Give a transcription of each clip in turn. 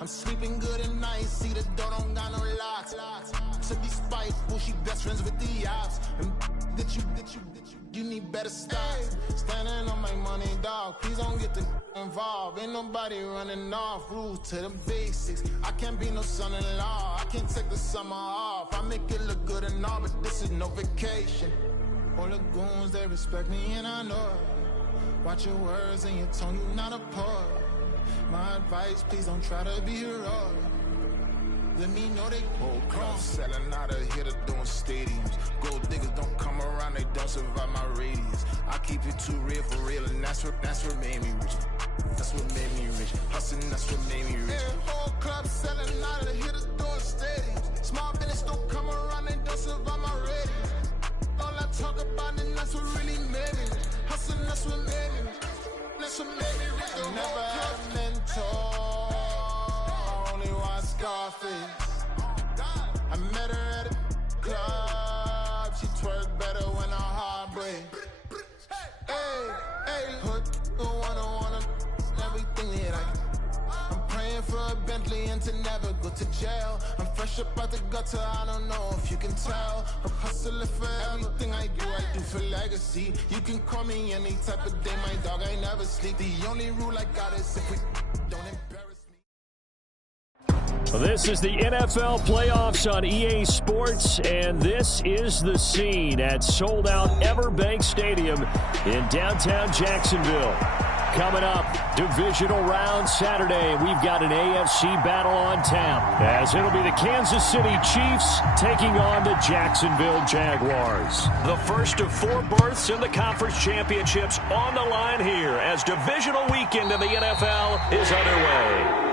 I'm sleeping good at night, see the door don't got no locks. To be spiteful, she best friends with the ops. And that you need better stop. Standing on my money, dog, please don't get the involved. Ain't nobody running off, rules to the basics. I can't be no son-in-law, I can't take the summer off. I make it look good and all, but this is no vacation. All the goons, they respect me and I know it. Watch your words and your tone, you not a poet. My advice, please don't try to be heroic. Let me know they whole club selling out of here to doing stadiums. Gold diggers don't come around, they don't survive my radius. I keep it too real for real, and that's what made me rich. That's what made me rich. Hustling, that's what made me rich. Yeah, whole club selling out of here to doing stadiums. Small business don't come around, they don't survive my radius. All I talk about, and that's what really made me rich. Hustling, that's what made me rich. That's what made me rich. I never had a mentor. Only one Scarface. I met her at a club. She twerk better when her heart break. Hey, put the wanna everything that I'm praying for a Bentley and to never go to jail. I'm fresh up out the gutter, I don't know if you can tell. I'm hustling for everything I do for legacy. You can call me any type of day, my dog, I never sleep. The only rule I got is if we don't embarrass me. Well, this is the NFL playoffs on EA Sports, and this is the scene at sold-out Everbank Stadium in downtown Jacksonville. Coming up, divisional round Saturday. We've got an AFC battle on tap, as it'll be the Kansas City Chiefs taking on the Jacksonville Jaguars. The first of 4 berths in the conference championships on the line here as divisional weekend in the NFL is underway.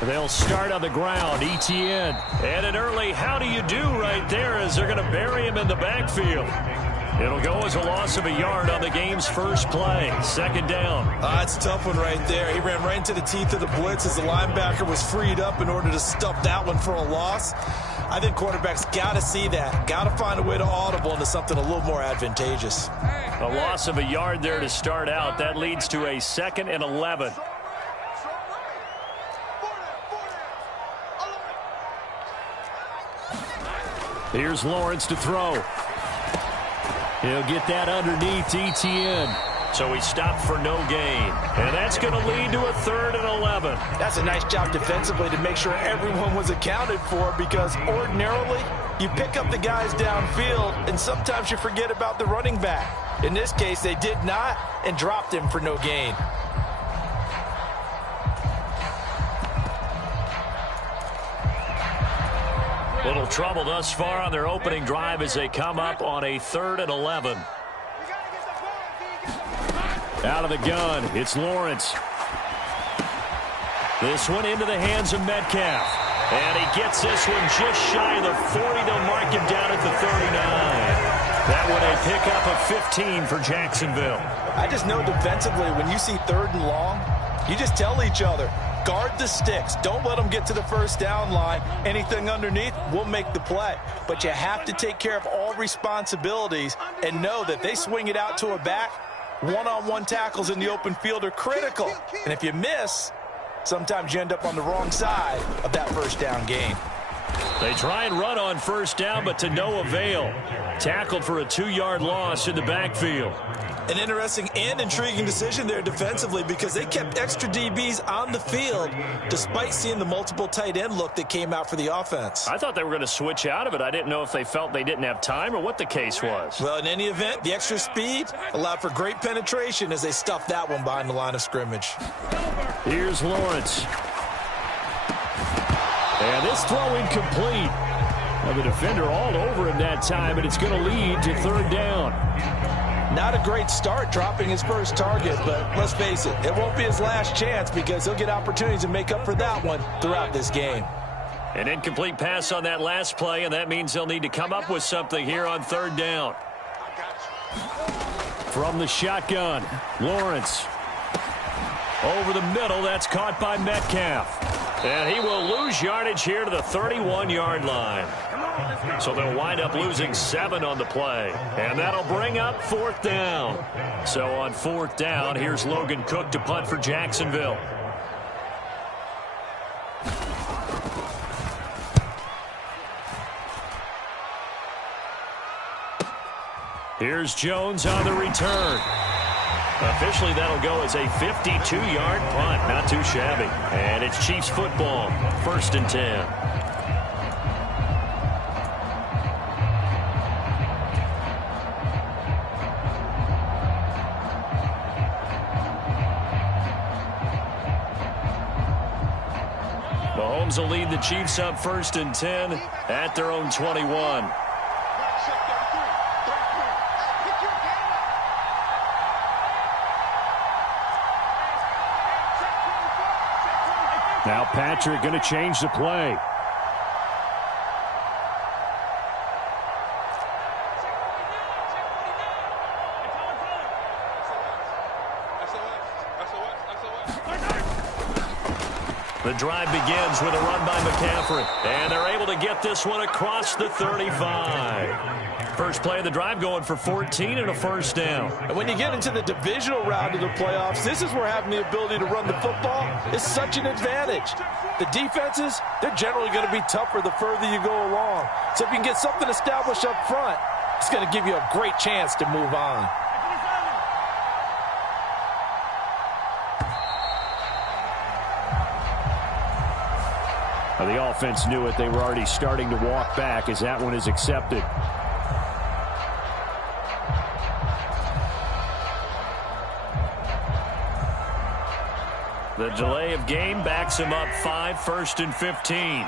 They'll start on the ground, ETN. And an early how do you do right there as they're going to bury him in the backfield. It'll go as a loss of a yard on the game's first play. Second down. It's a tough one right there. He ran right into the teeth of the blitz as the linebacker was freed up in order to stuff that one for a loss. I think quarterbacks got to see that. Got to find a way to audible into something a little more advantageous. A loss of a yard there to start out. That leads to a 2nd and 11. Here's Lawrence to throw. He'll get that underneath ETN. So he stopped for no gain. And that's going to lead to a 3rd and 11. That's a nice job defensively to make sure everyone was accounted for, because ordinarily you pick up the guys downfield and sometimes you forget about the running back. In this case, they did not and dropped him for no gain. Little trouble thus far on their opening drive as they come up on a 3rd and 11. Out of the gun, it's Lawrence. This one into the hands of Metcalf. And he gets this one just shy of the 40. They'll mark him down at the 39. That one a pickup of 15 for Jacksonville. I just know defensively, when you see 3rd and long, you just tell each other, guard the sticks. Don't let them get to the first down line. Anything underneath will make the play. But you have to take care of all responsibilities and know that they swing it out to a back. One-on-one tackles in the open field are critical. And if you miss, sometimes you end up on the wrong side of that first down gain. They try and run on first down, but to no avail. Tackled for a 2-yard loss in the backfield. An interesting and intriguing decision there defensively because they kept extra DBs on the field despite seeing the multiple tight end look that came out for the offense. I thought they were going to switch out of it. I didn't know if they felt they didn't have time or what the case was. Well, in any event, the extra speed allowed for great penetration as they stuffed that one behind the line of scrimmage. Here's Lawrence. And this throw incomplete. Well, the defender all over him that time, and it's going to lead to third down. Not a great start dropping his first target, but let's face it, it won't be his last chance because he'll get opportunities to make up for that one throughout this game. An incomplete pass on that last play, and that means they'll need to come up with something here on third down. From the shotgun, Lawrence. Over the middle, that's caught by Metcalf. And he will lose yardage here to the 31-yard line. So they'll wind up losing 7 on the play. And that'll bring up fourth down. So on fourth down, here's Logan Cook to punt for Jacksonville. Here's Jones on the return. Officially, that'll go as a 52-yard punt. Not too shabby. And it's Chiefs football. 1st and 10. Mahomes will lead the Chiefs up 1st and 10 at their own 21. Now Patrick going to change the play. The drive begins with a run by McCaffrey. And they're able to get this one across the 35. First play of the drive going for 14 and a first down. And when you get into the divisional round of the playoffs, this is where having the ability to run the football is such an advantage. The defenses, they're generally going to be tougher the further you go along. So if you can get something established up front, it's going to give you a great chance to move on. The offense knew it. They were already starting to walk back as that one is accepted. The delay of game backs him up 5, 1st and 15.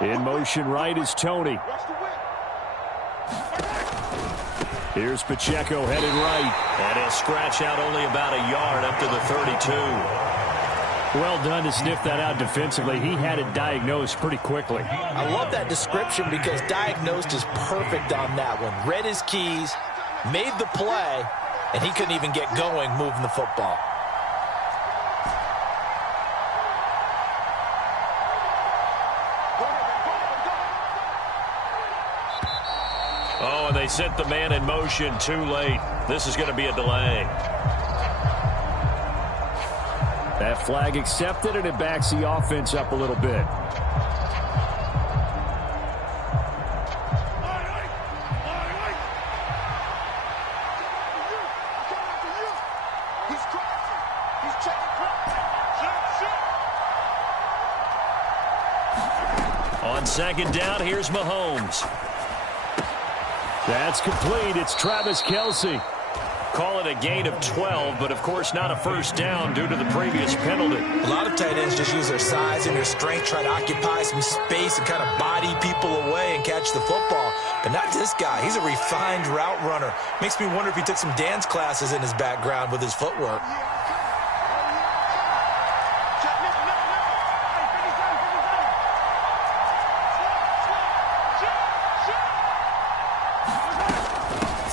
In motion right is Tony. Here's Pacheco headed right. And he'll scratch out only about a yard up to the 32. Well done to sniff that out defensively. He had it diagnosed pretty quickly. I love that description because diagnosed is perfect on that one. Read his keys, made the play, and he couldn't even get going moving the football. Oh, and they sent the man in motion too late. This is going to be a delay. That flag accepted, and it backs the offense up a little bit. On second down, here's Mahomes. That's complete. It's Travis Kelce. Call it a gain of 12, but of course not a first down due to the previous penalty. A lot of tight ends just use their size and their strength, try to occupy some space and kind of body people away and catch the football. But not this guy. He's a refined route runner. Makes me wonder if he took some dance classes in his background with his footwork.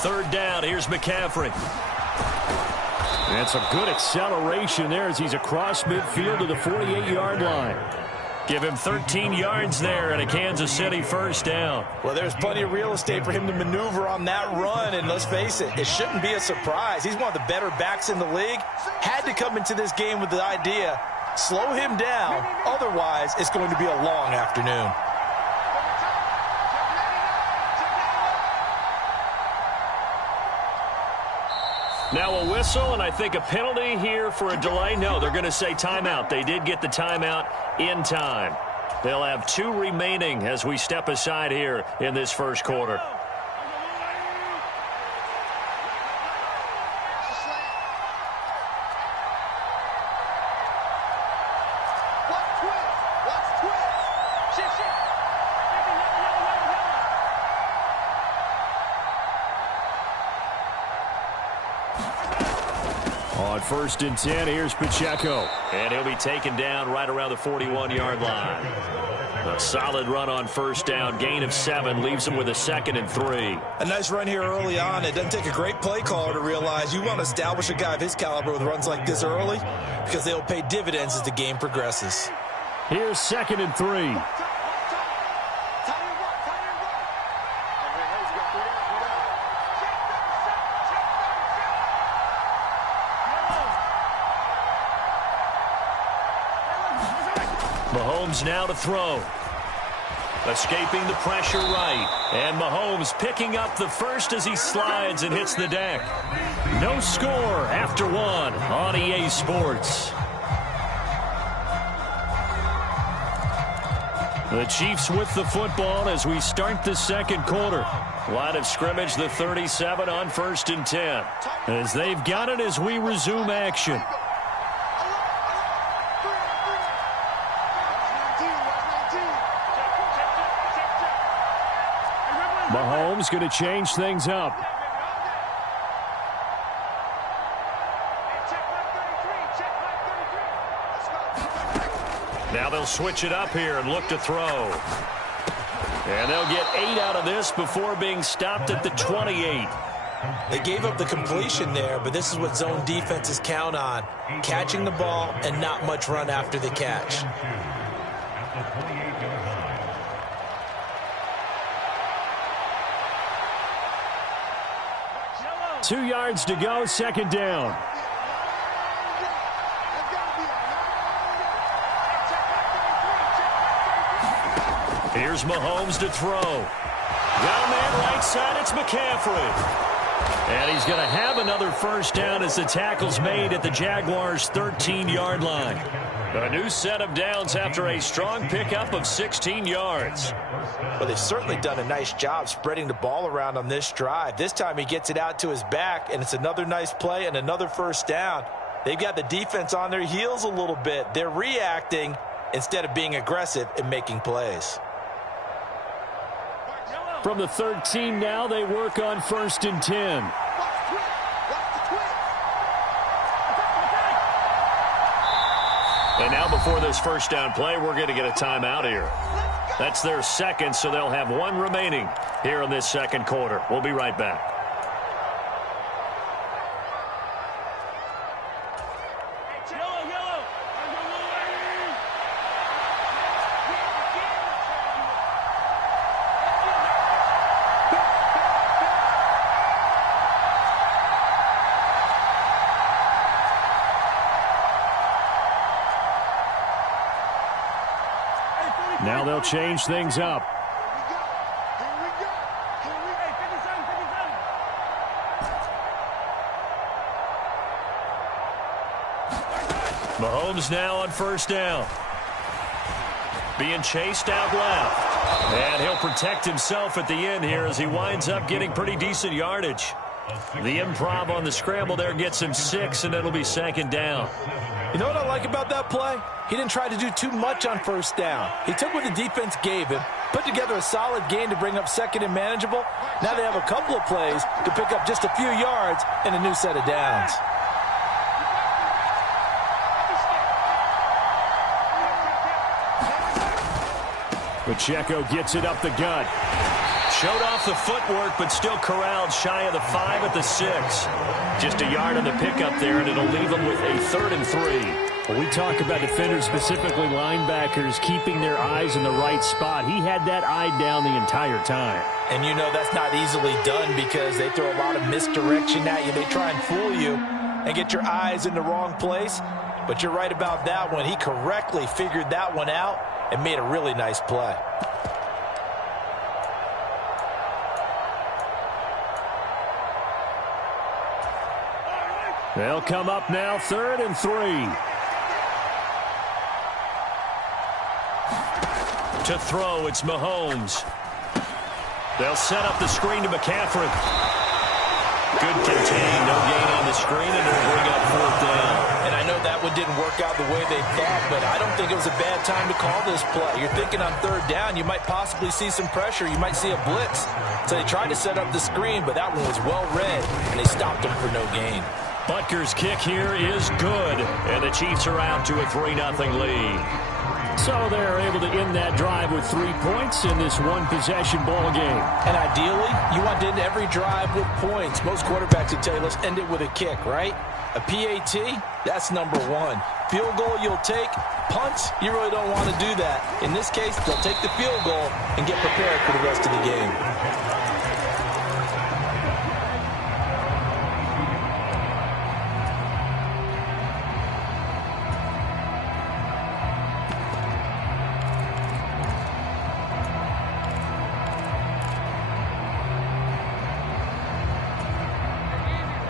Third down, here's McCaffrey. And some good acceleration there as he's across midfield to the 48-yard line. Give him 13 yards there and a Kansas City first down. Well, there's plenty of real estate for him to maneuver on that run, and let's face it, it shouldn't be a surprise. He's one of the better backs in the league. Had to come into this game with the idea, slow him down, otherwise it's going to be a long afternoon. Now a whistle, and I think a penalty here for a delay. No, they're going to say timeout. They did get the timeout in time. They'll have 2 remaining as we step aside here in this first quarter. On 1st and 10, here's Pacheco. And he'll be taken down right around the 41-yard line. A solid run on first down. Gain of 7 leaves him with a 2nd and 3. A nice run here early on. It doesn't take a great play caller to realize you want to establish a guy of his caliber with runs like this early because they'll pay dividends as the game progresses. Here's 2nd and 3. Mahomes now to throw. Escaping the pressure right. And Mahomes picking up the first as he slides and hits the deck. No score after 1 on EA Sports. The Chiefs with the football as we start the second quarter. Line of scrimmage, the 37 on 1st and 10. As they've got it as we resume action. Mahomes going to change things up. Now they'll switch it up here and look to throw. And they'll get 8 out of this before being stopped at the 28. They gave up the completion there, but this is what zone defenses count on. Catching the ball and not much run after the catch. 2 yards to go, 2nd down. Here's Mahomes to throw. Down man right side, it's McCaffrey. And he's going to have another first down as the tackle's made at the Jaguars' 13-yard line. A new set of downs after a strong pickup of 16 yards. Well, they've certainly done a nice job spreading the ball around on this drive. This time he gets it out to his back, and it's another nice play and another first down. They've got the defense on their heels a little bit. They're reacting instead of being aggressive and making plays. From the 13 now, they work on 1st and 10. And now before this first down play, we're going to get a timeout here. That's their 2nd, so they'll have 1 remaining here in this second quarter. We'll be right back. Now they'll change things up. Mahomes now on first down. Being chased out left. And he'll protect himself at the end here as he winds up getting pretty decent yardage. The improv on the scramble there gets him 6, and it'll be 2nd down. You know what I like about that play? He didn't try to do too much on first down. He took what the defense gave him, put together a solid gain to bring up 2nd and manageable. Now they have a couple of plays to pick up just a few yards and a new set of downs. Pacheco gets it up the gut. Showed off the footwork, but still corralled shy of the 5 at the 6. Just a yard on the pickup there, and it'll leave them with a 3rd and 3. When we talk about defenders, specifically linebackers, keeping their eyes in the right spot, he had that eye down the entire time. And you know that's not easily done because they throw a lot of misdirection at you. They try and fool you and get your eyes in the wrong place. But you're right about that one. He correctly figured that one out and made a really nice play. They'll come up now, 3rd and 3. To throw, it's Mahomes. They'll set up the screen to McCaffrey. Good contain, no gain on the screen, and it'll bring up 4th down. And I know that one didn't work out the way they thought, but I don't think it was a bad time to call this play. You're thinking on 3rd down, you might possibly see some pressure. You might see a blitz. So they tried to set up the screen, but that one was well read, and they stopped him for no gain. Butker's kick here is good, and the Chiefs are out to a 3-0 lead. So they're able to end that drive with 3 points in this one-possession ball game. And ideally, you want to end every drive with points. Most quarterbacks would tell you, let's end it with a kick, right? A PAT, that's number 1. Field goal you'll take. Punts, you really don't want to do that. In this case, they'll take the field goal and get prepared for the rest of the game.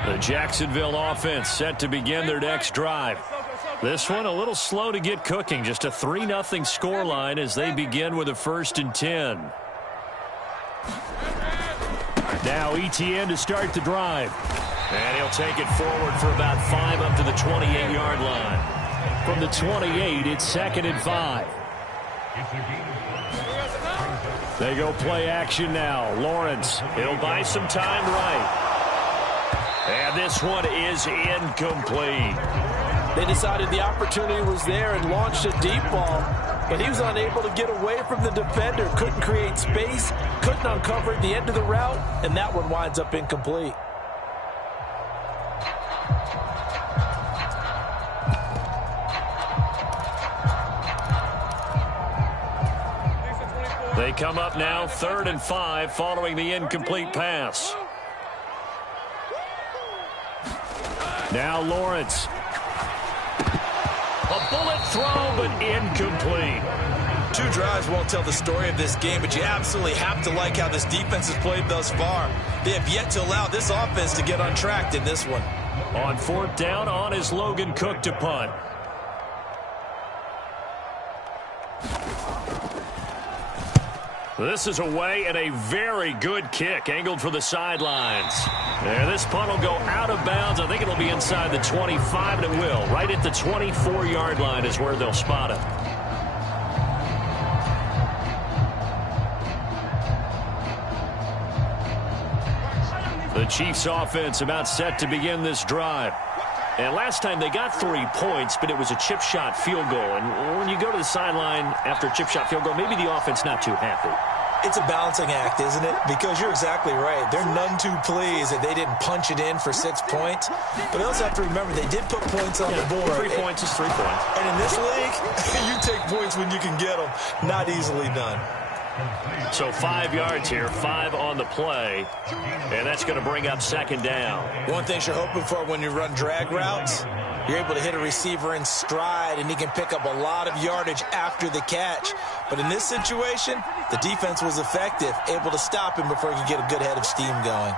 The Jacksonville offense set to begin their next drive. This one a little slow to get cooking. Just a 3-0 scoreline as they begin with a 1st and 10. Now ETN to start the drive. And he'll take it forward for about 5 up to the 28-yard line. From the 28, it's 2nd and 5. They go play action now. Lawrence, he'll buy some time right. And this one is incomplete. They decided the opportunity was there and launched a deep ball, but he was unable to get away from the defender, couldn't create space, couldn't uncover the end of the route, and that one winds up incomplete. They come up now, 3rd and 5, following the incomplete pass. Now Lawrence. A bullet throw, but incomplete. 2 drives won't tell the story of this game, but you absolutely have to like how this defense has played thus far. They have yet to allow this offense to get untracked in this one. On 4th down, on is Logan Cook to punt. This is away and a very good kick, angled for the sidelines. And this punt will go out of bounds. I think it'll be inside the 25, and it will. Right at the 24-yard line is where they'll spot it. The Chiefs offense about set to begin this drive. And last time they got 3 points, but it was a chip shot field goal. And when you go to the sideline after a chip shot field goal, maybe the offense not too happy. It's a balancing act, isn't it? Because you're exactly right. They're none too pleased that they didn't punch it in for 6 points. But they also have to remember they did put points on the board. 3 points is 3 points. And in this league, you take points when you can get them. Not easily done. So 5 yards here, 5 on the play, and that's going to bring up 2nd down. One thing you're hoping for when you run drag routes, you're able to hit a receiver in stride, and he can pick up a lot of yardage after the catch. But in this situation, the defense was effective, able to stop him before he could get a good head of steam going.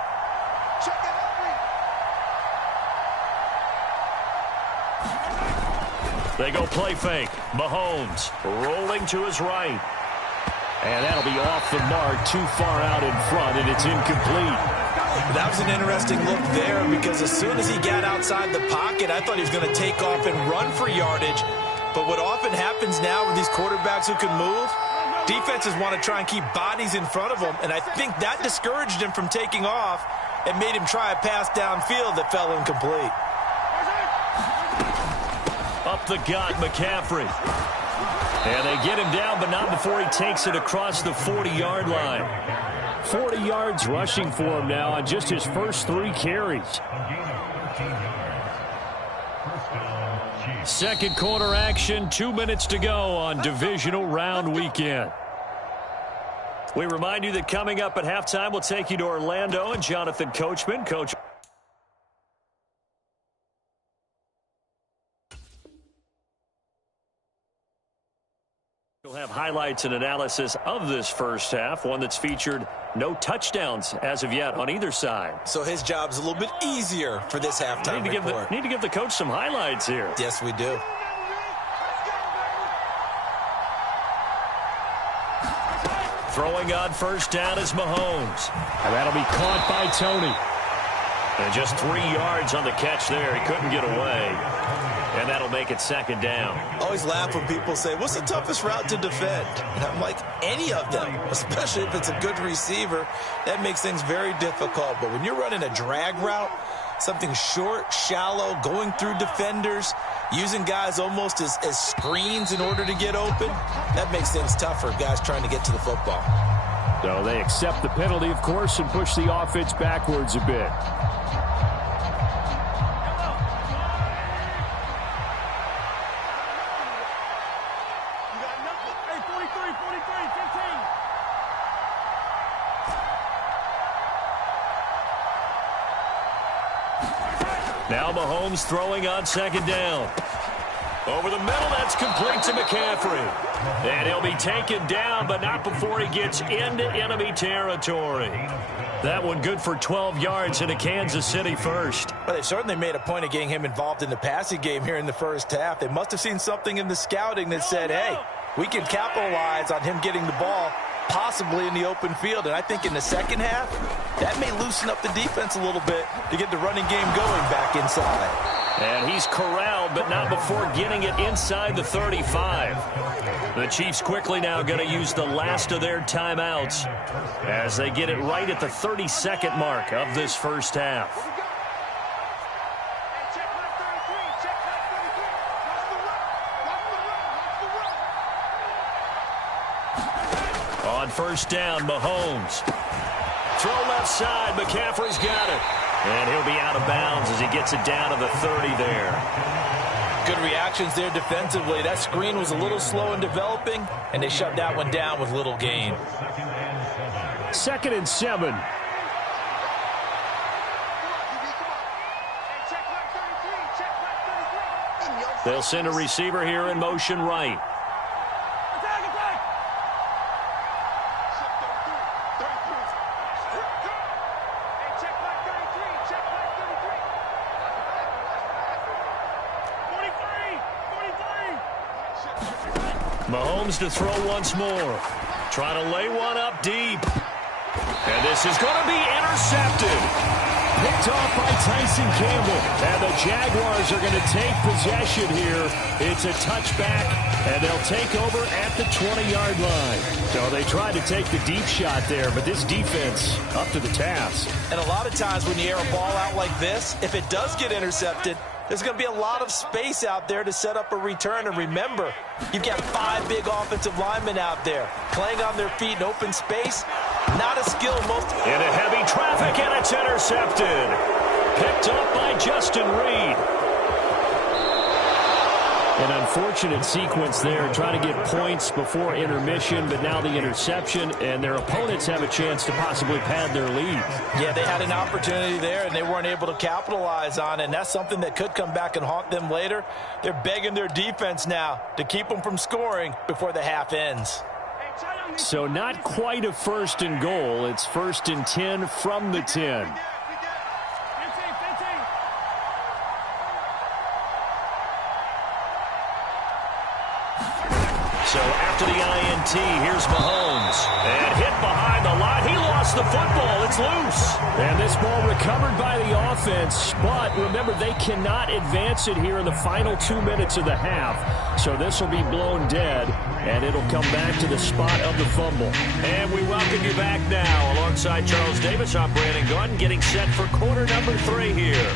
They go play fake. Mahomes rolling to his right. And that'll be off the mark, too far out in front, and it's incomplete. That was an interesting look there because as soon as he got outside the pocket, I thought he was going to take off and run for yardage. But what often happens now with these quarterbacks who can move, defenses want to try and keep bodies in front of them, and I think that discouraged him from taking off and made him try a pass downfield that fell incomplete. Up the gut, McCaffrey. And they get him down, but not before he takes it across the 40-yard line. 40 yards rushing for him now on just his first 3 carries. Second quarter action, 2 minutes to go on divisional round weekend. We remind you that coming up at halftime, we'll take you to Orlando and Jonathan Coachman. Coach. We'll have highlights and analysis of this first half, one that's featured no touchdowns as of yet on either side. So his job's a little bit easier for this halftime report. Need to give the coach some highlights here. Yes, we do. Throwing on first down is Mahomes. And that'll be caught by Tony. And just 3 yards on the catch there. He couldn't get away. And that'll make it second down. Always laugh when people say, what's the toughest route to defend? And I'm like, any of them, especially if it's a good receiver. That makes things very difficult. But when you're running a drag route, something short, shallow, going through defenders, using guys almost as screens in order to get open, that makes things tough for guys trying to get to the football. So they accept the penalty, of course, and push the offense backwards a bit. Now Mahomes throwing on second down. Over the middle, that's complete to McCaffrey. And he'll be taken down, but not before he gets into enemy territory. That one good for 12 yards into Kansas City first. Well, they certainly made a point of getting him involved in the passing game here in the first half. They must have seen something in the scouting that said, hey, we can capitalize on him getting the ball possibly in the open field. And I think in the second half, that may loosen up the defense a little bit to get the running game going back inside. And he's corralled, but not before getting it inside the 35. The Chiefs quickly now going to use the last of their timeouts as they get it right at the 30-second mark of this first half. On first down, Mahomes. Throw left side, McCaffrey's got it. And he'll be out of bounds as he gets it down to the 30 there. Good reactions there defensively. That screen was a little slow in developing, and they shut that one down with little gain. 2nd and 7. They'll send a receiver here in motion right. Mahomes to throw once more. Trying to lay one up deep. And this is going to be intercepted. Picked off by Tyson Campbell. And the Jaguars are going to take possession here. It's a touchback, and they'll take over at the 20-yard line. So they tried to take the deep shot there, but this defense up to the task. And a lot of times when you air a ball out like this, if it does get intercepted, there's going to be a lot of space out there to set up a return. And remember, you've got 5 big offensive linemen out there playing on their feet in open space. Not a skill most. Into heavy traffic, and it's intercepted. Picked up by Justin Reed. An unfortunate sequence there, trying to get points before intermission, but now the interception, and their opponents have a chance to possibly pad their lead. Yeah, they had an opportunity there, and they weren't able to capitalize on it, and that's something that could come back and haunt them later. They're begging their defense now to keep them from scoring before the half ends. So not quite a 1st and goal. It's 1st and 10 from the 10. So after the INT, here's Mahomes. And hit behind the line. He lost the football. It's loose. And this ball recovered by the offense. But remember, they cannot advance it here in the final 2 minutes of the half. So this will be blown dead. And it'll come back to the spot of the fumble. And we welcome you back now. Alongside Charles Davis, I'm Brandon Gordon, getting set for quarter number 3 here.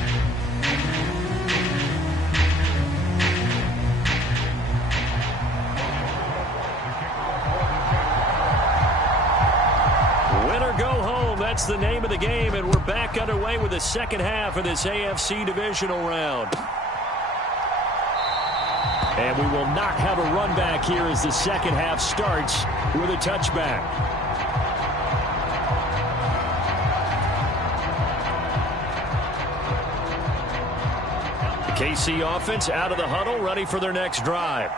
Go That's the name of the game, and we're back underway with the second half of this AFC divisional round. And we will not have a run back here as the second half starts with a touchback. The KC offense out of the huddle, ready for their next drive.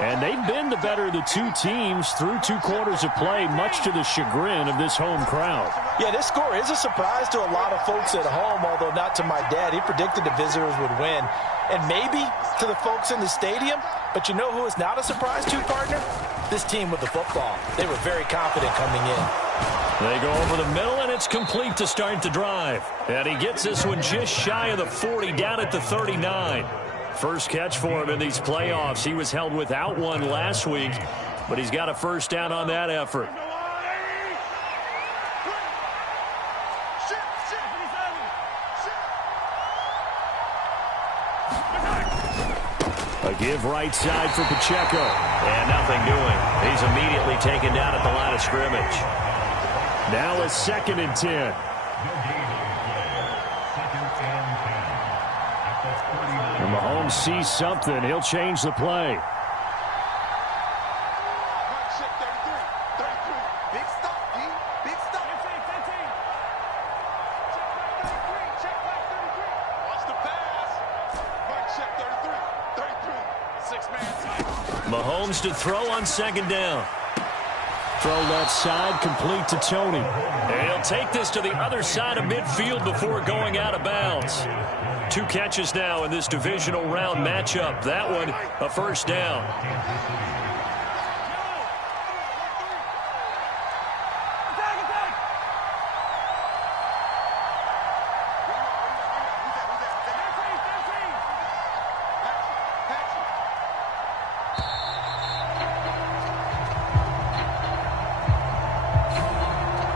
And they've been the better of the two teams through 2 quarters of play, much to the chagrin of this home crowd. Yeah, this score is a surprise to a lot of folks at home, although not to my dad. He predicted the visitors would win. And maybe to the folks in the stadium, but you know who is not a surprise to, partner? This team with the football. They were very confident coming in. They go over the middle, and it's complete to start the drive. And he gets this one just shy of the 40, down at the 39. First catch for him in these playoffs. He was held without one last week, but he's got a first down on that effort. A give right side for Pacheco. And nothing doing. He's immediately taken down at the line of scrimmage. Now a 2nd and 10. And Mahomes sees something. He'll change the play. Mahomes to throw on 2nd down. Throw left side, complete to Tony. And he'll take this to the other side of midfield before going out of bounds. 2 catches now in this divisional round matchup. That one, a first down.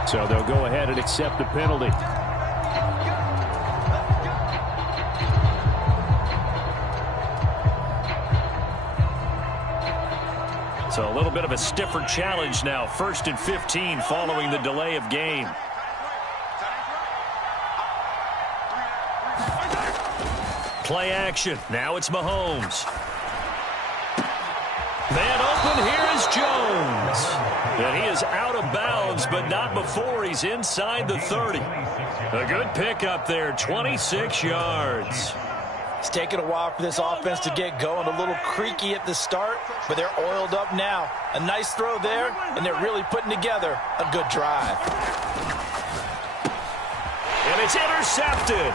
So they'll go ahead and accept the penalty. So a little bit of a stiffer challenge now. 1st and 15 following the delay of game. Play action. Now it's Mahomes. Man open. Here is Jones. And he is out of bounds, but not before he's inside the 30. A good pickup there. 26 yards. It's taken a while for this offense to get going. A little creaky at the start, but they're oiled up now. A nice throw there, and they're really putting together a good drive. And it's intercepted.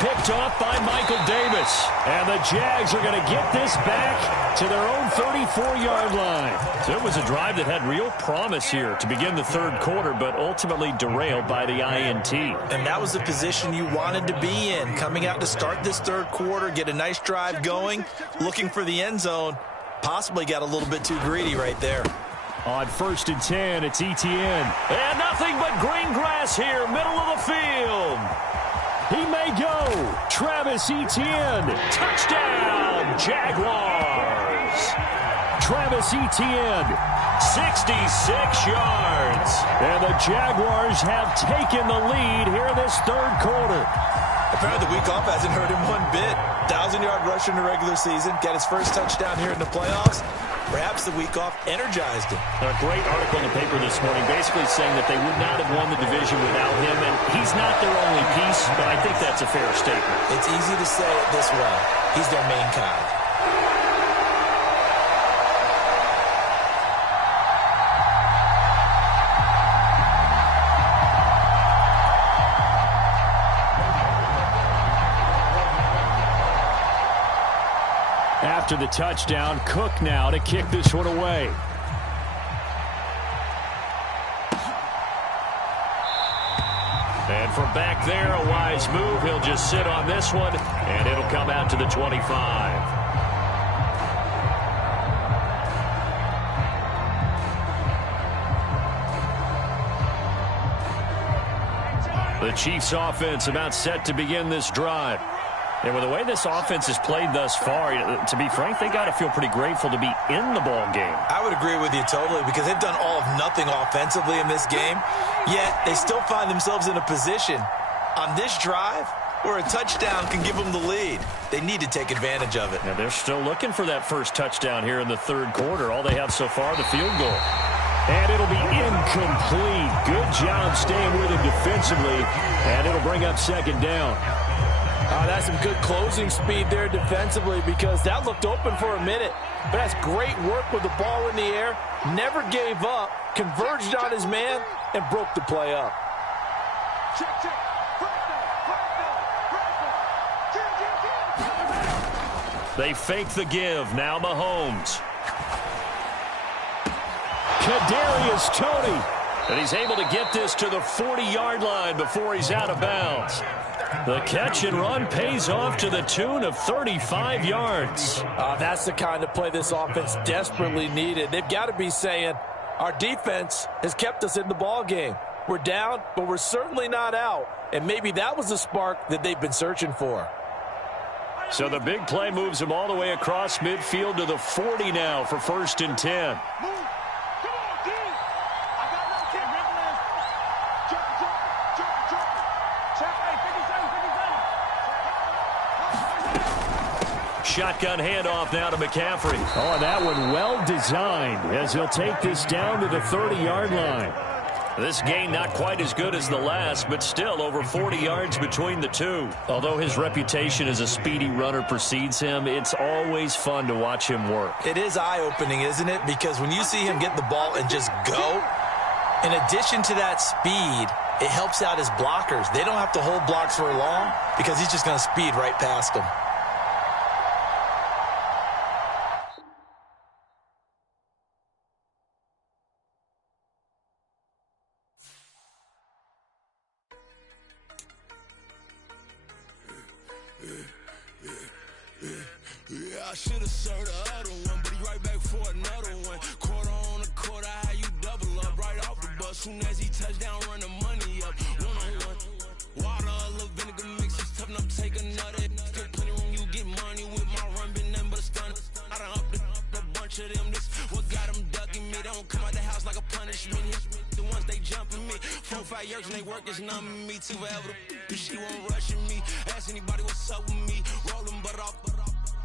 Picked off by Michael Davis. And the Jags are going to get this back to their own 34-yard line. So it was a drive that had real promise here to begin the 3rd quarter, but ultimately derailed by the INT. And that was the position you wanted to be in. Coming out to start this 3rd quarter, get a nice drive going, looking for the end zone. Possibly got a little bit too greedy right there. On 1st and 10, it's Etienne. And nothing but green grass here, middle of the field. He may go. Travis Etienne. Touchdown, Jaguars. Travis Etienne, 66 yards. And the Jaguars have taken the lead here in this 3rd quarter. Apparently the week off hasn't hurt him one bit. 1,000-yard rusher in the regular season. Got his first touchdown here in the playoffs. Perhaps the week off energized him. A great article in the paper this morning basically saying that they would not have won the division without him, and he's not their only piece, but I think that's a fair statement. It's easy to say it this way. He's their main guy. After the touchdown, Cook now to kick this one away. And from back there, a wise move. He'll just sit on this one, and it'll come out to the 25. The Chiefs offense about set to begin this drive. And with the way this offense has played thus far, to be frank, they got to feel pretty grateful to be in the ball game. I would agree with you totally because they've done all of nothing offensively in this game, yet they still find themselves in a position on this drive where a touchdown can give them the lead. They need to take advantage of it. Now they're still looking for that first touchdown here in the third quarter. All they have so far, the field goal. And it'll be incomplete. Good job staying with him defensively, and it'll bring up second down. That's some good closing speed there defensively because that looked open for a minute. But that's great work with the ball in the air. Never gave up, converged on his man, and broke the play up. They fake the give. Now Mahomes. Kadarius Toney. And he's able to get this to the 40-yard line before he's out of bounds. The catch and run pays off to the tune of 35 yards. That's the kind of play this offense desperately needed. They've got to be saying, our defense has kept us in the ball game. We're down, but we're certainly not out. And maybe that was the spark that they've been searching for. So the big play moves him all the way across midfield to the 40 now for 1st and 10. Shotgun handoff now to McCaffrey. Oh, and that one well designed as he'll take this down to the 30-yard line. This gain not quite as good as the last, but still over 40 yards between the two. Although his reputation as a speedy runner precedes him, it's always fun to watch him work. It is eye-opening, isn't it? Because when you see him get the ball and just go, in addition to that speed, it helps out his blockers. They don't have to hold blocks for long because he's just going to speed right past them. I should have served the other one, but he right back for another one. Quarter on a quarter, how you double up right off the bus. Soon as he touch down, run the money up. One-on-one. Water, a little vinegar mix, it's tough enough to take another. Get plenty room, you get money with my run, been nothing but a stun. I done up a bunch of them. This what got them ducking me. They don't come out the house like a punishment. The ones they jumping me. 4 or 5 years and they work is numbing me. Too forever. She won't rushing me. Ask anybody what's up with me. Rolling butter off.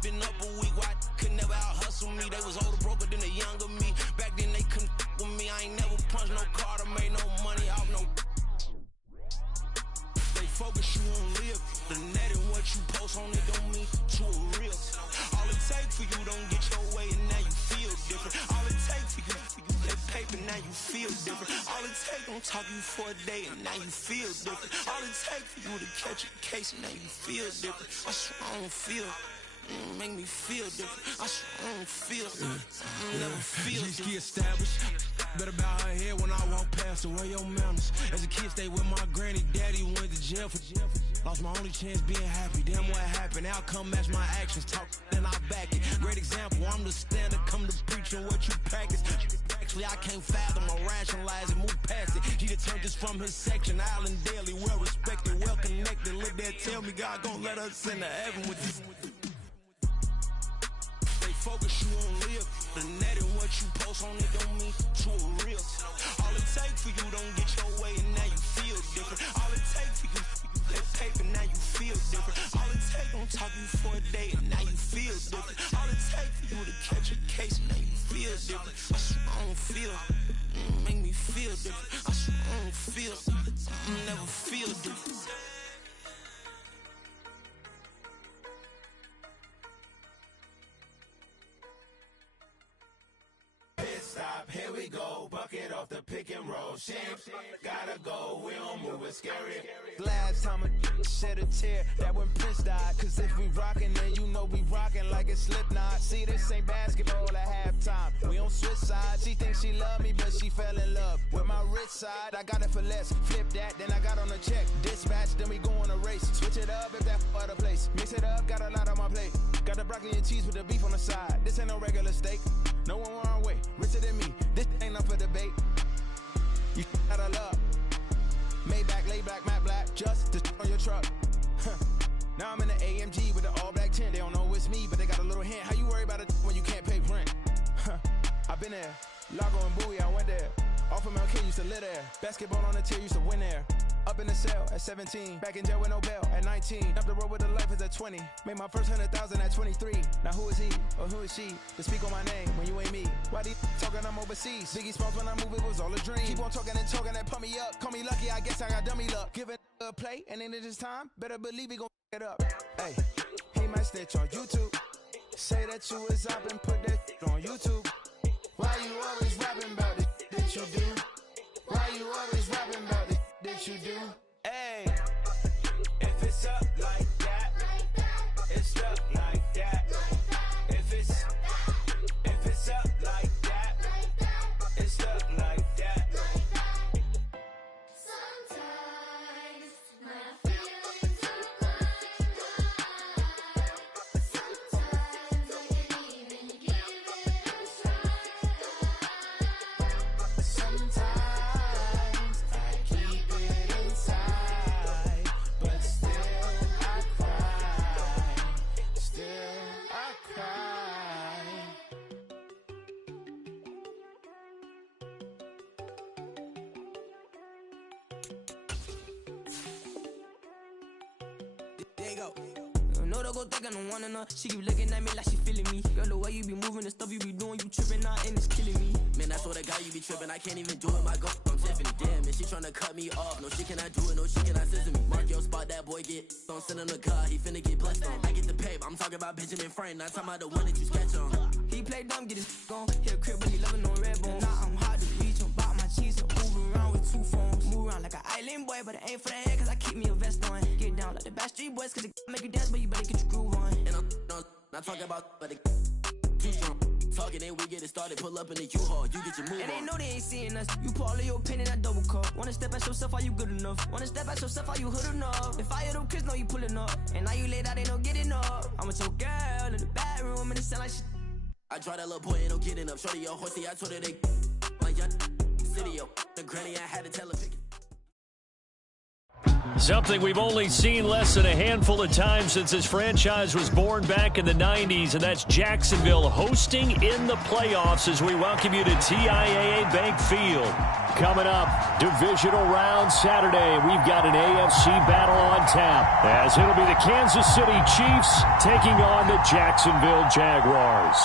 Been up a week, why could never out hustle me? They was older, broker than the younger me. Back then they couldn't with me. I ain't never punched no card or made no money off no. They focus you on live. The net and what you post on it don't mean to a real. All it takes for you don't get your way and now you feel different. All it takes for you that paper now you feel different. All it takes don't talk you for a day and now you feel different. All it takes for you to catch a case and now you feel different. I swear I don't feel. Make me feel different. I swear I don't feel. Never feel different. Get established. Better bow her head when I walk past her. Where your manners? As a kid, stayed with my granny. Daddy went to jail for. Lost my only chance being happy. Damn, what happened? Outcome match my actions. Talk, then I back it. Great example. I'm the standard. Come to preach on what you practice. Actually, I can't fathom or rationalize and move past it. He turned this from his section. Island daily, well respected, well connected. Look there, tell me God gon' let us into heaven with you. Focus you on live. The net and what you post on it don't mean to a real. All it takes for you don't get your way and now you feel different. All it takes for you that paper now you feel different. All it takes don't talk you for a day and now you feel different. All it takes for you to catch a case and now you feel different. I swear I don't feel. Make me feel different. I swear I don't feel. Never feel different. Here we go, bucket off the pick and roll. Champs, gotta go, we don't move, it's scary. Last time a shed a tear, that when Prince died. Cause if we rockin', then you know we rockin' like it's Slipknot. See, this ain't basketball at halftime. We on switch sides. She thinks she love me, but she fell in love with my rich side. I got it for less. Flip that, then I got on a check. Dispatch, then we go on a race. Switch it up if that other place. Mix it up, got a lot on my plate. Got the broccoli and cheese with the beef on the side. This ain't no regular steak. No one wrong way, richer than me. This ain't up for debate. You out of love. Maybach, lay back, matte black, just to on your truck. Now I'm in the AM. AMG with the all black tint. They don't know it's me, but they got a little hint. How you worry about it when you can't pay rent? I've been there. Lago and Bowie, I went there. Off of MLK, used to live there. Basketball on the tier, used to win there. Up in the cell at 17. Back in jail with no bail at 19. Up the road with the life is at 20. Made my first 100,000 at 23. Now who is he or who is she to speak on my name when you ain't me? Why they talking I'm overseas? Biggie Smalls when I move, it was all a dream. Keep on talking and pump me up. Call me lucky, I guess I got dummy luck. Give it a play, and then it is time. Better believe he gon' it up. Hey, he might snitch on YouTube. Say that you was up and put that on YouTube. Why you always rapping about it that you do? Why you always rapping about it that you do? Hey, if it's up like that, it's stuck like that. If it's up like that, it's stuck like that. Sometimes my feelings are blind. Sometimes I can even give it a try. Sometimes I keep it inside, but still I cry. Still I cry. There you go. No, don't go think I don't wanna know. She keep looking at me like she feeling me. Girl, the way you be moving, the stuff you be doing, you tripping out and it's killing me. Man, I swear to God, you be tripping. I can't even do it. My girl from Tiffany. Damn, and she tryna cut me off. No, she cannot do it. No, she cannot scissor me. Mark your spot, that boy get on. Send him the car. He finna get blessed on. I get the pay, but I'm talking about bitching in frame. Not talking about the one that you sketch on. He play dumb, get his gone. Hit a crib, but he loving on red bone. Now I'm hard to reach him. Bought my cheese and move around with two phones. Move around like an island boy, but it ain't for the head, cause I keep me a vest on. Get down like the Backstreet Boys, cause it make you dance, but you better get your groove on. And I'm not talking about, but it too strong. Talking, then we get it started. Pull up in the U-Haul. You get your move And they on. know they ain't seeing us. You pull all of your pin in that double cup. Wanna step at yourself, are you good enough? Wanna step at yourself, are you hood enough? If I hear them kids, know you pulling up. And now you laid out, they don't get enough. I'm with your girl in the bedroom, and it sound like shit. I draw that little boy, ain't no getting up. Shorty, your horsey, I told her they my young city, yo. The granny, I had to tell her pick it. Something we've only seen less than a handful of times since this franchise was born back in the 90s, and that's Jacksonville hosting in the playoffs as we welcome you to TIAA Bank Field. Coming up, divisional round Saturday. We've got an AFC battle on tap, as it'll be the Kansas City Chiefs taking on the Jacksonville Jaguars.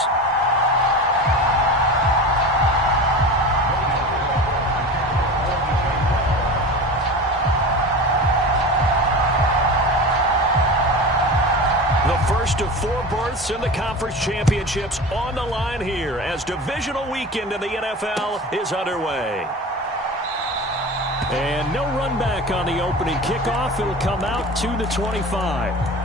First of four berths in the conference championships on the line here as divisional weekend in the NFL is underway. And no run back on the opening kickoff. It'll come out to the 25.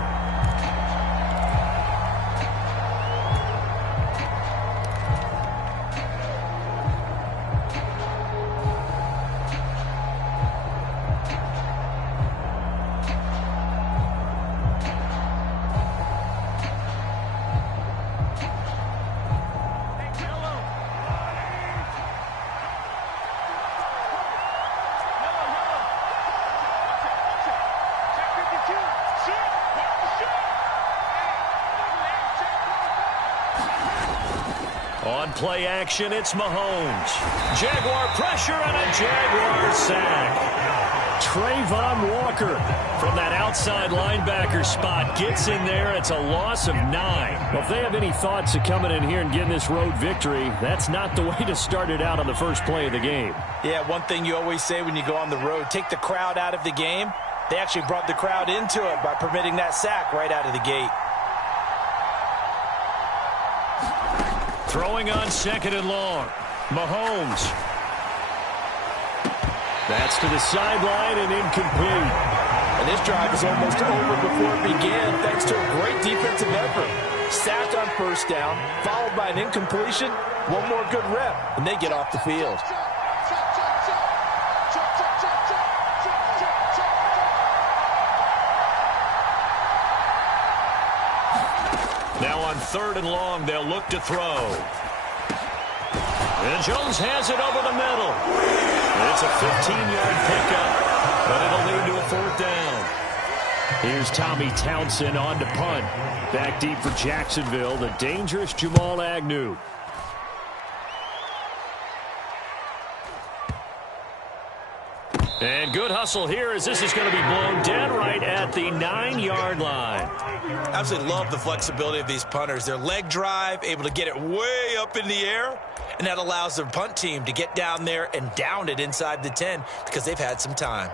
On play action, it's Mahomes. Jaguar pressure and a Jaguar sack. Trayvon Walker from that outside linebacker spot gets in there. It's a loss of 9. Well, if they have any thoughts of coming in here and getting this road victory, that's not the way to start it out on the first play of the game. Yeah, one thing you always say when you go on the road, take the crowd out of the game. They actually brought the crowd into it by permitting that sack right out of the gate. Throwing on second and long. Mahomes. That's to the sideline and incomplete. And this drive is almost over before it began thanks to a great defensive effort. Sacked on first down, followed by an incompletion. One more good rep, and they get off the field. Now on third and long, they'll look to throw. And Jones has it over the middle. It's a 15-yard pickup, but it'll lead to a fourth down. Here's Tommy Townsend on to punt. Back deep for Jacksonville, the dangerous Jamal Agnew. And good hustle here as this is going to be blown dead right at the 9-yard line. Absolutely love the flexibility of these punters. Their leg drive, able to get it way up in the air, and that allows their punt team to get down there and down it inside the 10 because they've had some time.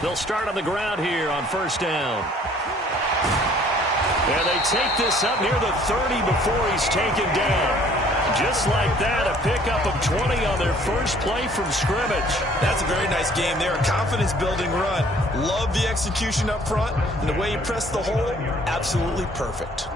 They'll start on the ground here on first down. And they take this up near the 30 before he's taken down. Just like that, a pickup of 20 on their first play from scrimmage. That's a very nice game there. A confidence-building run. Love the execution up front. And the way you press the hole, absolutely perfect.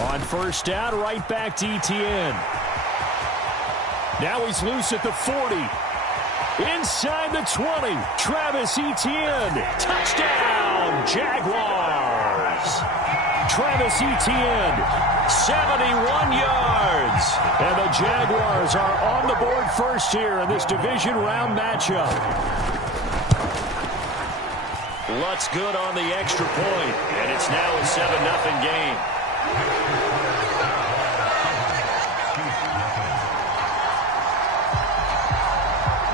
On first down, right back to Etienne. Now he's loose at the 40. Inside the 20, Travis Etienne. Touchdown, Jaguars. Travis Etienne, 71 yards. And the Jaguars are on the board first here in this division round matchup. Lutz good on the extra point, and it's now a 7-0 game.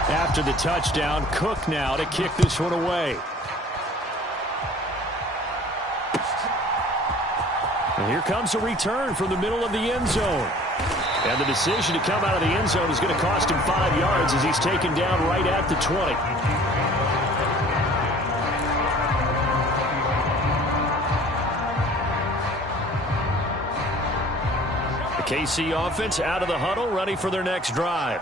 After the touchdown, Cook now to kick this one away. And here comes a return from the middle of the end zone. And the decision to come out of the end zone is going to cost him 5 yards as he's taken down right at the 20. KC offense out of the huddle, ready for their next drive.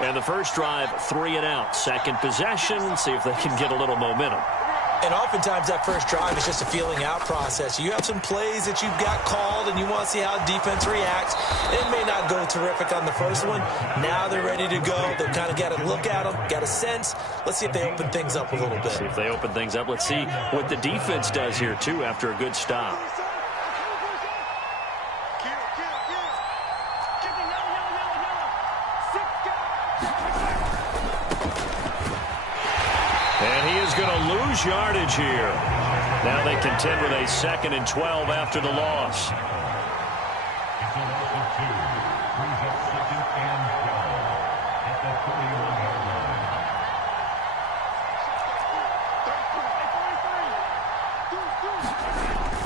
And the first drive, 3 and out. Second possession, see if they can get a little momentum. And oftentimes that first drive is just a feeling out process. You have some plays that you've got called and you want to see how defense reacts. It may not go terrific on the first one. Now they're ready to go. They've kind of got to look at them, got a sense. Let's see if they open things up a little bit. See if they open things up. Let's see what the defense does here, too, after a good stop. And he is going to lose yardage here. Now they contend with a 2nd and 12 after the loss.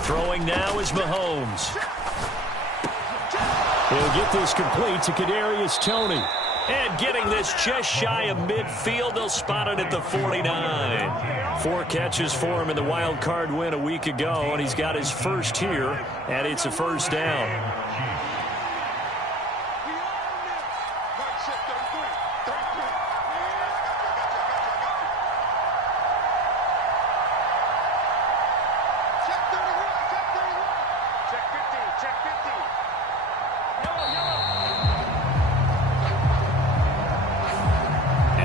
Throwing now is Mahomes. He'll get this complete to Kadarius Toney. And getting this just shy of midfield, they'll spot it at the 49. 4 catches for him in the wild card win a week ago, and he's got his first here, and it's a first down.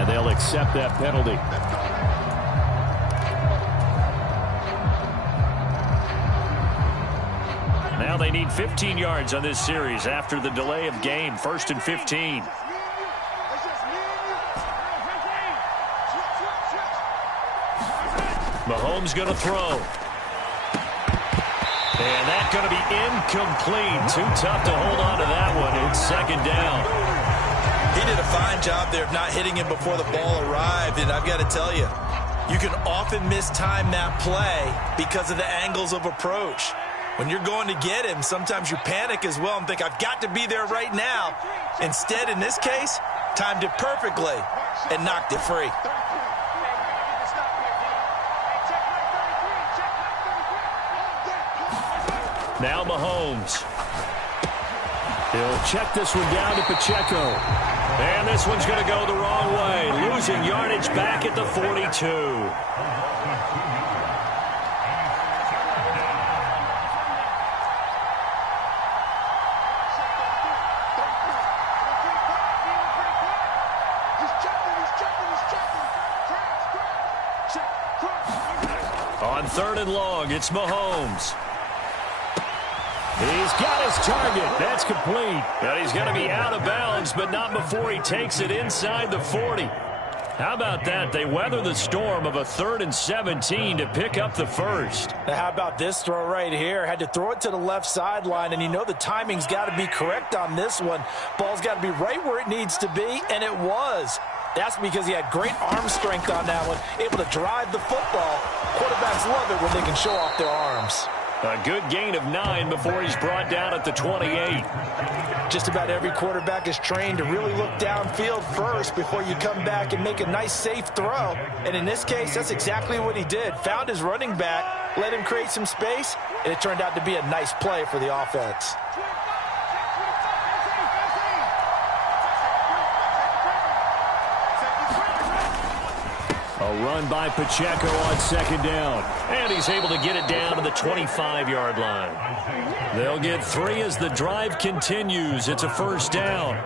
They'll accept that penalty. Now they need 15 yards on this series after the delay of game. 1st and 15. Mahomes going to throw. And that's going to be incomplete. Too tough to hold on to that one. It's 2nd down. He did a fine job there of not hitting him before the ball arrived, and I've got to tell you, you can often mistime that play because of the angles of approach. When you're going to get him, sometimes you panic as well and think, I've got to be there right now. Instead, in this case, timed it perfectly and knocked it free. Now Mahomes. He'll check this one down to Pacheco. And this one's going to go the wrong way. Losing yardage back at the 42. On 3rd and long, it's Mahomes. He's got his target. That's complete. But he's going to be out of bounds, but not before he takes it inside the 40. How about that? They weather the storm of a 3rd and 17 to pick up the first. Now, how about this throw right here? Had to throw it to the left sideline, and you know the timing's got to be correct on this one. Ball's got to be right where it needs to be, and it was. That's because he had great arm strength on that one, able to drive the football. Quarterbacks love it when they can show off their arms. A good gain of 9 before he's brought down at the 28. Just about every quarterback is trained to really look downfield first before you come back and make a nice, safe throw. And in this case, that's exactly what he did. Found his running back, let him create some space, and it turned out to be a nice play for the offense. A run by Pacheco on 2nd down. And he's able to get it down to the 25-yard line. They'll get 3 as the drive continues. It's a 1st down.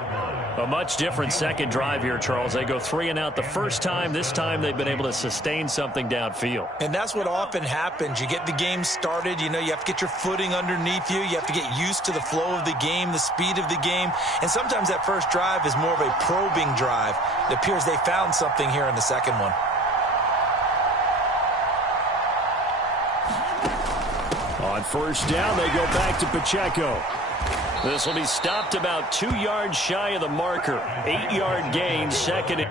A much different second drive here, Charles. They go 3 and out the first time. This time they've been able to sustain something downfield. And that's what often happens. You get the game started. You know, you have to get your footing underneath you. You have to get used to the flow of the game, the speed of the game. And sometimes that first drive is more of a probing drive. It appears they found something here in the second one. On 1st down, they go back to Pacheco. This will be stopped about 2 yards shy of the marker. 8-yard gain, 2nd.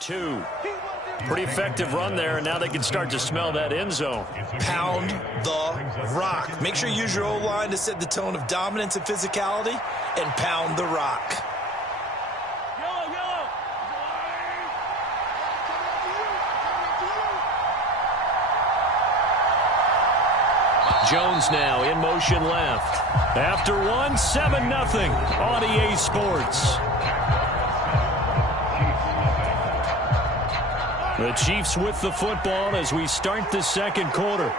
Two. Pretty effective run there, and now they can start to smell that end zone. Pound the rock. Make sure you use your O-line to set the tone of dominance and physicality, and pound the rock. Jones now in motion left. After 1, 7-0 on EA Sports. The Chiefs with the football as we start the second quarter,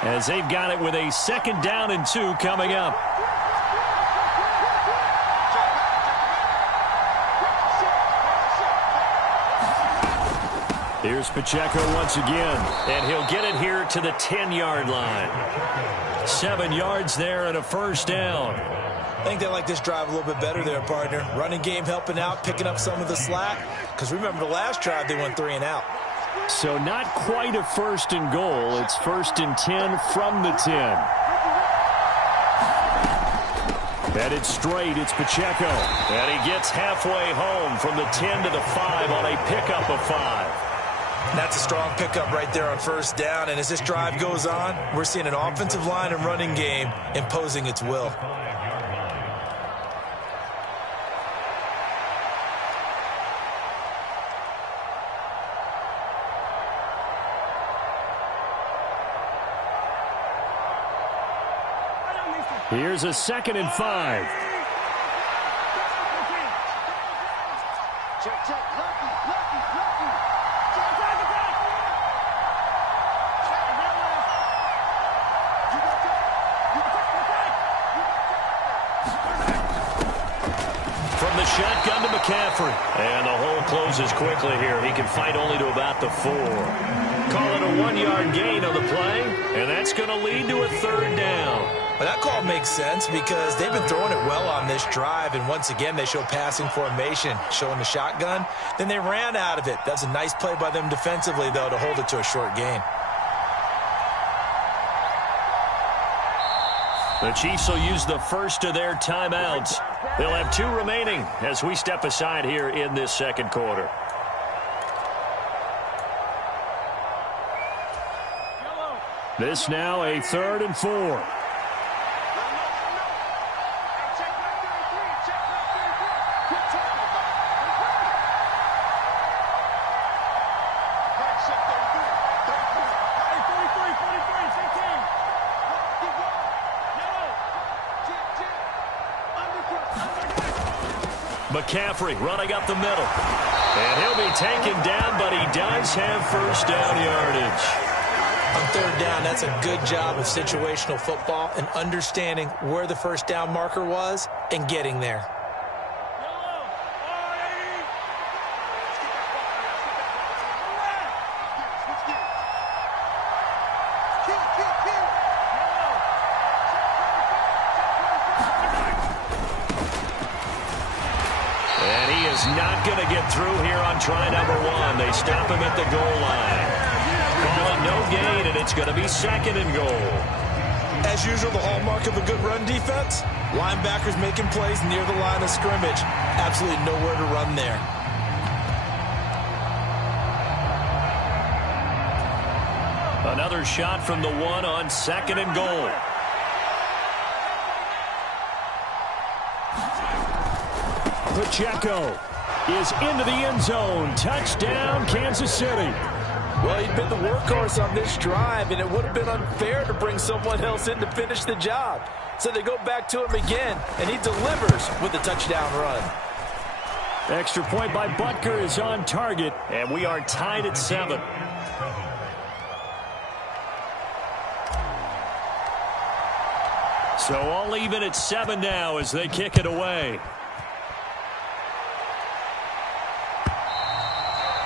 as they've got it with a 2nd down and 2 coming up. Here's Pacheco once again, and he'll get it here to the 10-yard line. 7 yards there and a 1st down. I think they like this drive a little bit better there, partner. Running game helping out, picking up some of the slack. Because remember, the last drive, they went 3 and out. So not quite a 1st and goal. It's 1st and 10 from the 10. Headed straight, it's Pacheco. And he gets halfway home from the 10 to the 5 on a pickup of 5. That's a strong pickup right there on 1st down. And as this drive goes on, we're seeing an offensive line and running game imposing its will. Here's a 2nd and 5. shotgun to McCaffrey. And the hole closes quickly here. He can fight only to about the 4. Call it a 1-yard gain on the play, and that's going to lead to a 3rd down. Well, that call makes sense because they've been throwing it well on this drive, and once again they show passing formation, showing the shotgun. Then they ran out of it. That's a nice play by them defensively, though, to hold it to a short gain. The Chiefs will use the first of their timeouts. They'll have 2 remaining as we step aside here in this 2nd quarter. This now a 3rd and 4. McCaffrey running up the middle. And he'll be taken down, but he does have first down yardage. On 3rd down, that's a good job of situational football and understanding where the first down marker was and getting there. Not going to get through here on try number 1. They stop him at the goal line. Call it no gain, and it's going to be 2nd and goal. As usual, the hallmark of a good run defense, linebackers making plays near the line of scrimmage. Absolutely nowhere to run there. Another shot from the 1 on 2nd and goal. Pacheco is into the end zone. Touchdown, Kansas City. Well, he'd been the workhorse on this drive, and it would have been unfair to bring someone else in to finish the job. So they go back to him again, and he delivers with a touchdown run. Extra point by Butker is on target, and we are tied at 7. So all even at 7 now as they kick it away.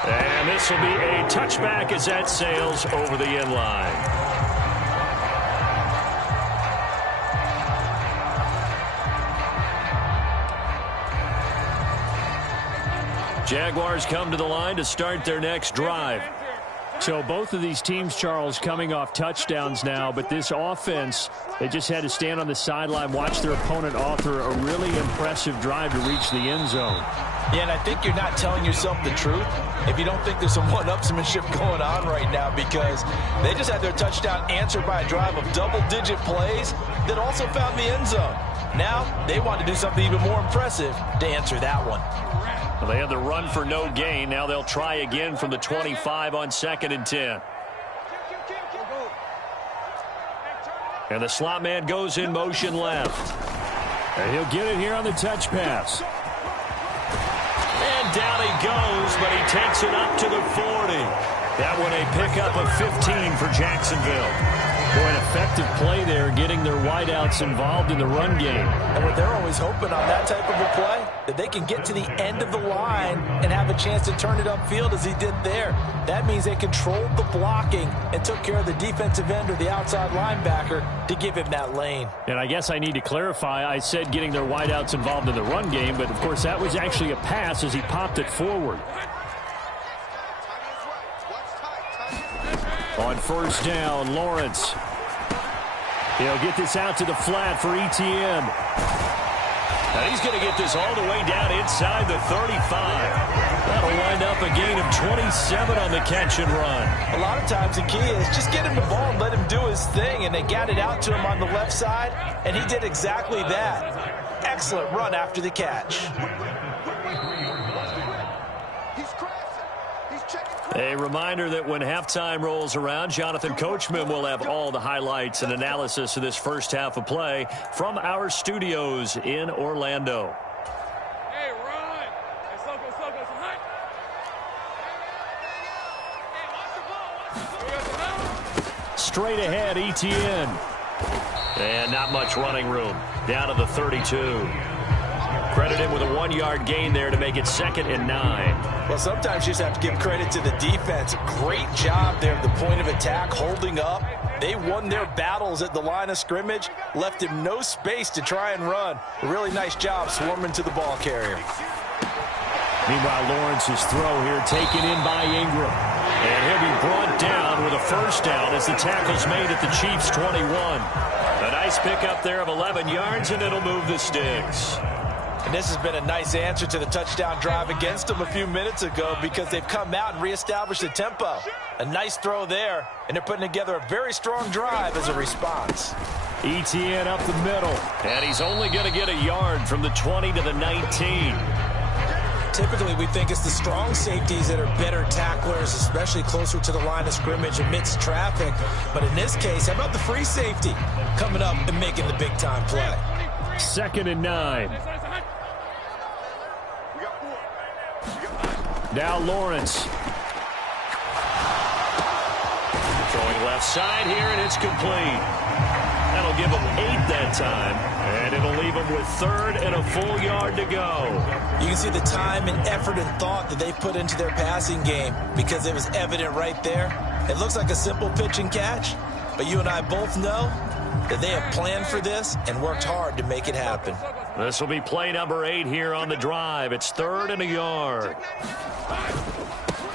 And this will be a touchback as that sails over the end line. Jaguars come to the line to start their next drive. So both of these teams, Charles, coming off touchdowns now, but this offense, they just had to stand on the sideline, watch their opponent author a really impressive drive to reach the end zone. Yeah, and I think you're not telling yourself the truth if you don't think there's some one-upsmanship going on right now, because they just had their touchdown answered by a drive of double-digit plays that also found the end zone. Now they want to do something even more impressive to answer that one. Well, they had the run for no gain. Now they'll try again from the 25 on 2nd and 10. And the slot man goes in motion left. And he'll get it here on the touch pass. And down he goes, but he takes it up to the 40. That one a pickup of 15 for Jacksonville. Boy, an effective play there, getting their wideouts involved in the run game. And what they're always hoping on that type of a play, that they can get to the end of the line and have a chance to turn it upfield as he did there. That means they controlled the blocking and took care of the defensive end or the outside linebacker to give him that lane. And I guess I need to clarify, I said getting their wideouts involved in the run game, but of course that was actually a pass as he popped it forward. On first down, Lawrence. He'll get this out to the flat for Etienne. And he's going to get this all the way down inside the 35. That'll wind up a gain of 27 on the catch and run. A lot of times the key is just get him the ball and let him do his thing, and they got it out to him on the left side, and he did exactly that. Excellent run after the catch. A reminder that when halftime rolls around, Jonathan Coachman will have all the highlights and analysis of this first half of play from our studios in Orlando. Hey, Ron. Hey, Soko. Hey, watch the ball. Straight ahead, Etienne. And not much running room. Down to the 32. Credit him with a 1-yard gain there to make it 2nd and 9. Well, sometimes you just have to give credit to the defense. Great job there at the point of attack, holding up. They won their battles at the line of scrimmage, left him no space to try and run. A really nice job swarming to the ball carrier. Meanwhile, Lawrence's throw here taken in by Ingram. And he'll be brought down with a first down as the tackle's made at the Chiefs' 21. A nice pickup there of 11 yards, and it'll move the sticks. And this has been a nice answer to the touchdown drive against them a few minutes ago because they've come out and reestablished the tempo. A nice throw there, and they're putting together a very strong drive as a response. ETN up the middle, and he's only going to get a yard from the 20 to the 19. Typically, we think it's the strong safeties that are better tacklers, especially closer to the line of scrimmage amidst traffic. But in this case, how about the free safety coming up and making the big-time play? 2nd and 9. Now Lawrence. Throwing left side here, and it's complete. That'll give him 8 that time, and it'll leave him with 3rd and a full yard to go. You can see the time and effort and thought that they put into their passing game because it was evident right there. It looks like a simple pitch and catch, but you and I both know that they have planned for this and worked hard to make it happen. This will be play number 8 here on the drive. It's 3rd and a yard.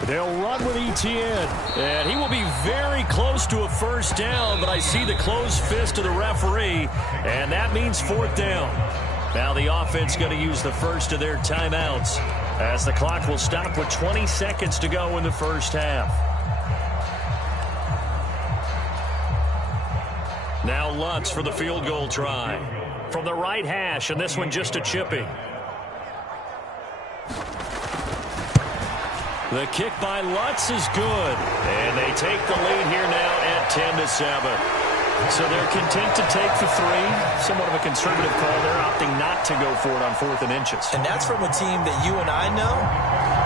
They'll run with ETN, and he will be very close to a first down, but I see the closed fist of the referee, and that means 4th down. Now the offense going to use the first of their timeouts as the clock will stop with 20 seconds to go in the first half. Now Lutz for the field goal try. From the right hash, and this one just a chipping. The kick by Lutz is good, and they take the lead here now at 10-7. So they're content to take the 3. Somewhat of a conservative call. They're opting not to go for it on 4th and inches. And that's from a team that you and I know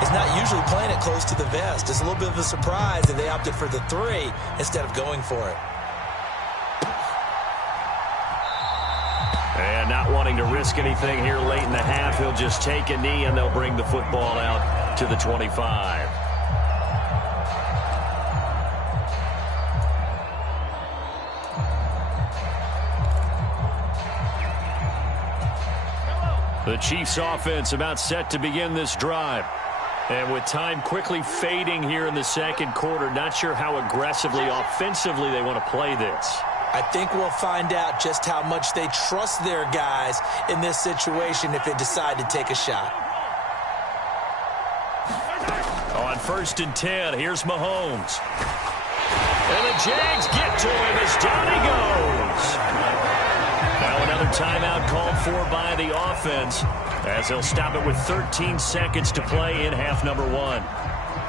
is not usually playing it close to the vest. It's a little bit of a surprise that they opted for the 3 instead of going for it. And not wanting to risk anything here late in the half, he'll just take a knee, and they'll bring the football out to the 25. The Chiefs offense about set to begin this drive. And with time quickly fading here in the second quarter, not sure how aggressively, offensively they want to play this. I think we'll find out just how much they trust their guys in this situation if they decide to take a shot. On 1st and 10, here's Mahomes. And the Jags get to him as down he goes. Now another timeout called for by the offense as they'll stop it with 13 seconds to play in half number 1.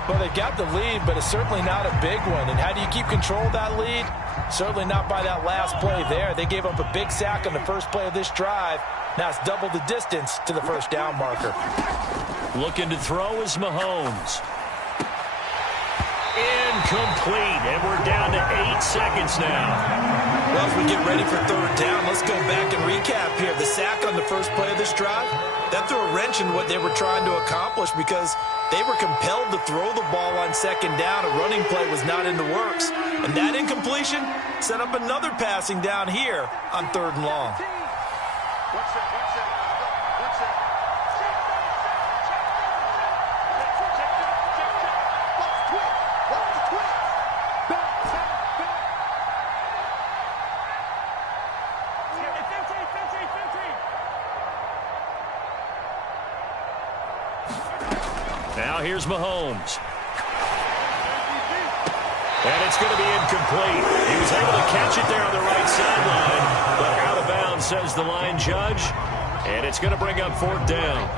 Well, they got the lead, but it's certainly not a big one. And how do you keep control of that lead? Certainly not by that last play there. They gave up a big sack on the first play of this drive. Now it's double the distance to the first down marker. Looking to throw is Mahomes. Incomplete, and we're down to 8 seconds now. Well, as we get ready for 3rd down, let's go back and recap here. The sack on the first play of this drive, that threw a wrench in what they were trying to accomplish because they were compelled to throw the ball on 2nd down. A running play was not in the works. And that incompletion set up another passing down here on 3rd and long. Now here's Mahomes. And it's going to be incomplete. He was able to catch it there on the right sideline, but out of bounds, says the line judge. And it's going to bring up 4th down.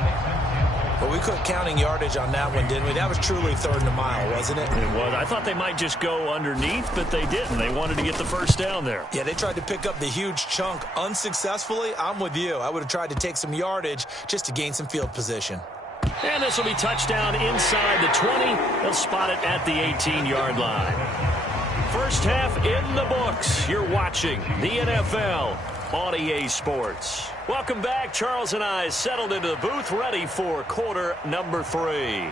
Well, we quit counting yardage on that one, didn't we? That was truly 3rd and a mile, wasn't it? It was. I thought they might just go underneath, but they didn't. They wanted to get the first down there. Yeah, they tried to pick up the huge chunk unsuccessfully. I'm with you. I would have tried to take some yardage just to gain some field position. And this will be touchdown inside the 20. They'll spot it at the 18-yard line. First half in the books. You're watching the NFL on EA Sports. Welcome back. Charles and I settled into the booth, ready for quarter number 3.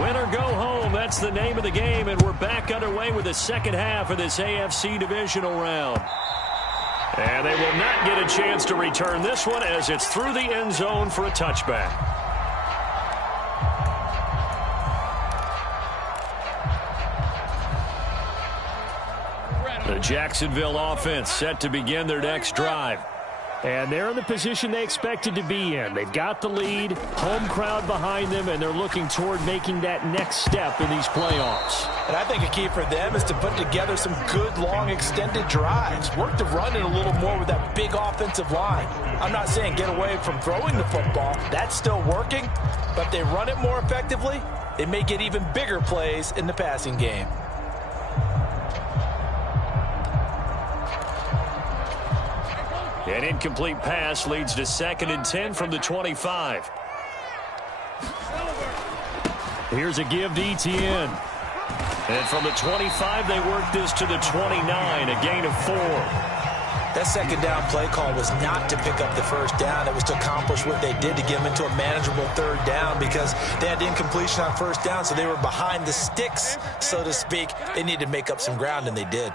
Win or go home, that's the name of the game, and we're back underway with the second half of this AFC divisional round. And they will not get a chance to return this one as it's through the end zone for a touchback. The Jacksonville offense set to begin their next drive. And they're in the position they expected to be in. They've got the lead, home crowd behind them, and they're looking toward making that next step in these playoffs. And I think a key for them is to put together some good, long, extended drives. Work to run it a little more with that big offensive line. I'm not saying get away from throwing the football. That's still working. But if they run it more effectively, they may get even bigger plays in the passing game. An incomplete pass leads to 2nd and 10 from the 25. Here's a give to Etienne. And from the 25, they work this to the 29, a gain of 4. That second down play call was not to pick up the first down. It was to accomplish what they did to get them into a manageable third down because they had incompletion on first down, so they were behind the sticks, so to speak. They needed to make up some ground, and they did.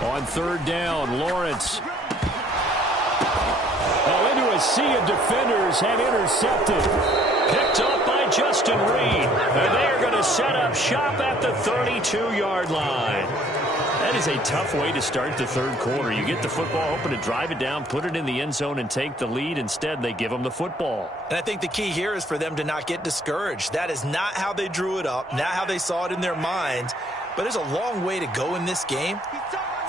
On third down, Lawrence. Into a sea of defenders and intercepted. Picked up by Justin Reed. And they are going to set up shop at the 32-yard line. That is a tough way to start the third quarter. You get the football open to drive it down, put it in the end zone, and take the lead. Instead, they give them the football. And I think the key here is for them to not get discouraged. That is not how they drew it up, not how they saw it in their minds. But there's a long way to go in this game.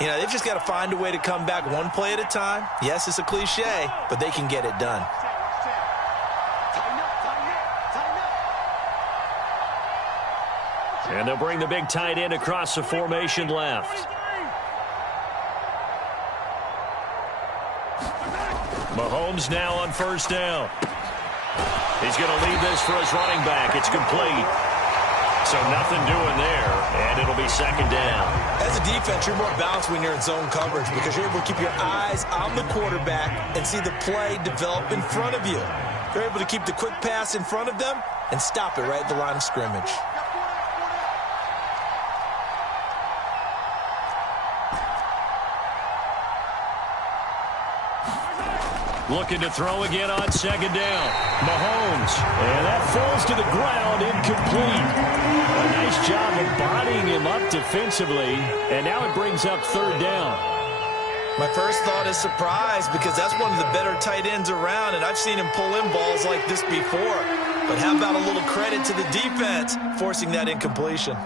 You know, they've just got to find a way to come back one play at a time. Yes, it's a cliche, but they can get it done. And they'll bring the big tight end across the formation left. Mahomes now on first down. He's going to lead this for his running back. It's complete. So nothing doing there, and it'll be second down. As a defense, you're more balanced when you're in zone coverage because you're able to keep your eyes on the quarterback and see the play develop in front of you. You're able to keep the quick pass in front of them and stop it right at the line of scrimmage. Looking to throw again on second down. Mahomes. And that falls to the ground, incomplete. A nice job of bodying him up defensively. And now it brings up third down. My first thought is surprise because that's one of the better tight ends around, and I've seen him pull in balls like this before. But how about a little credit to the defense forcing that incompletion?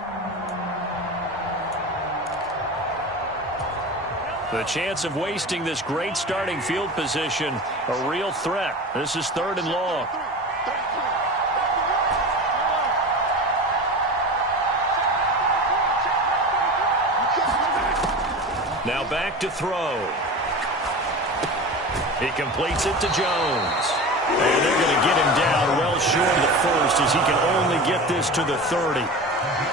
The chance of wasting this great starting field position, a real threat. This is third and long. Now back to throw. He completes it to Jones. And they're going to get him down well short of the first as he can only get this to the 30.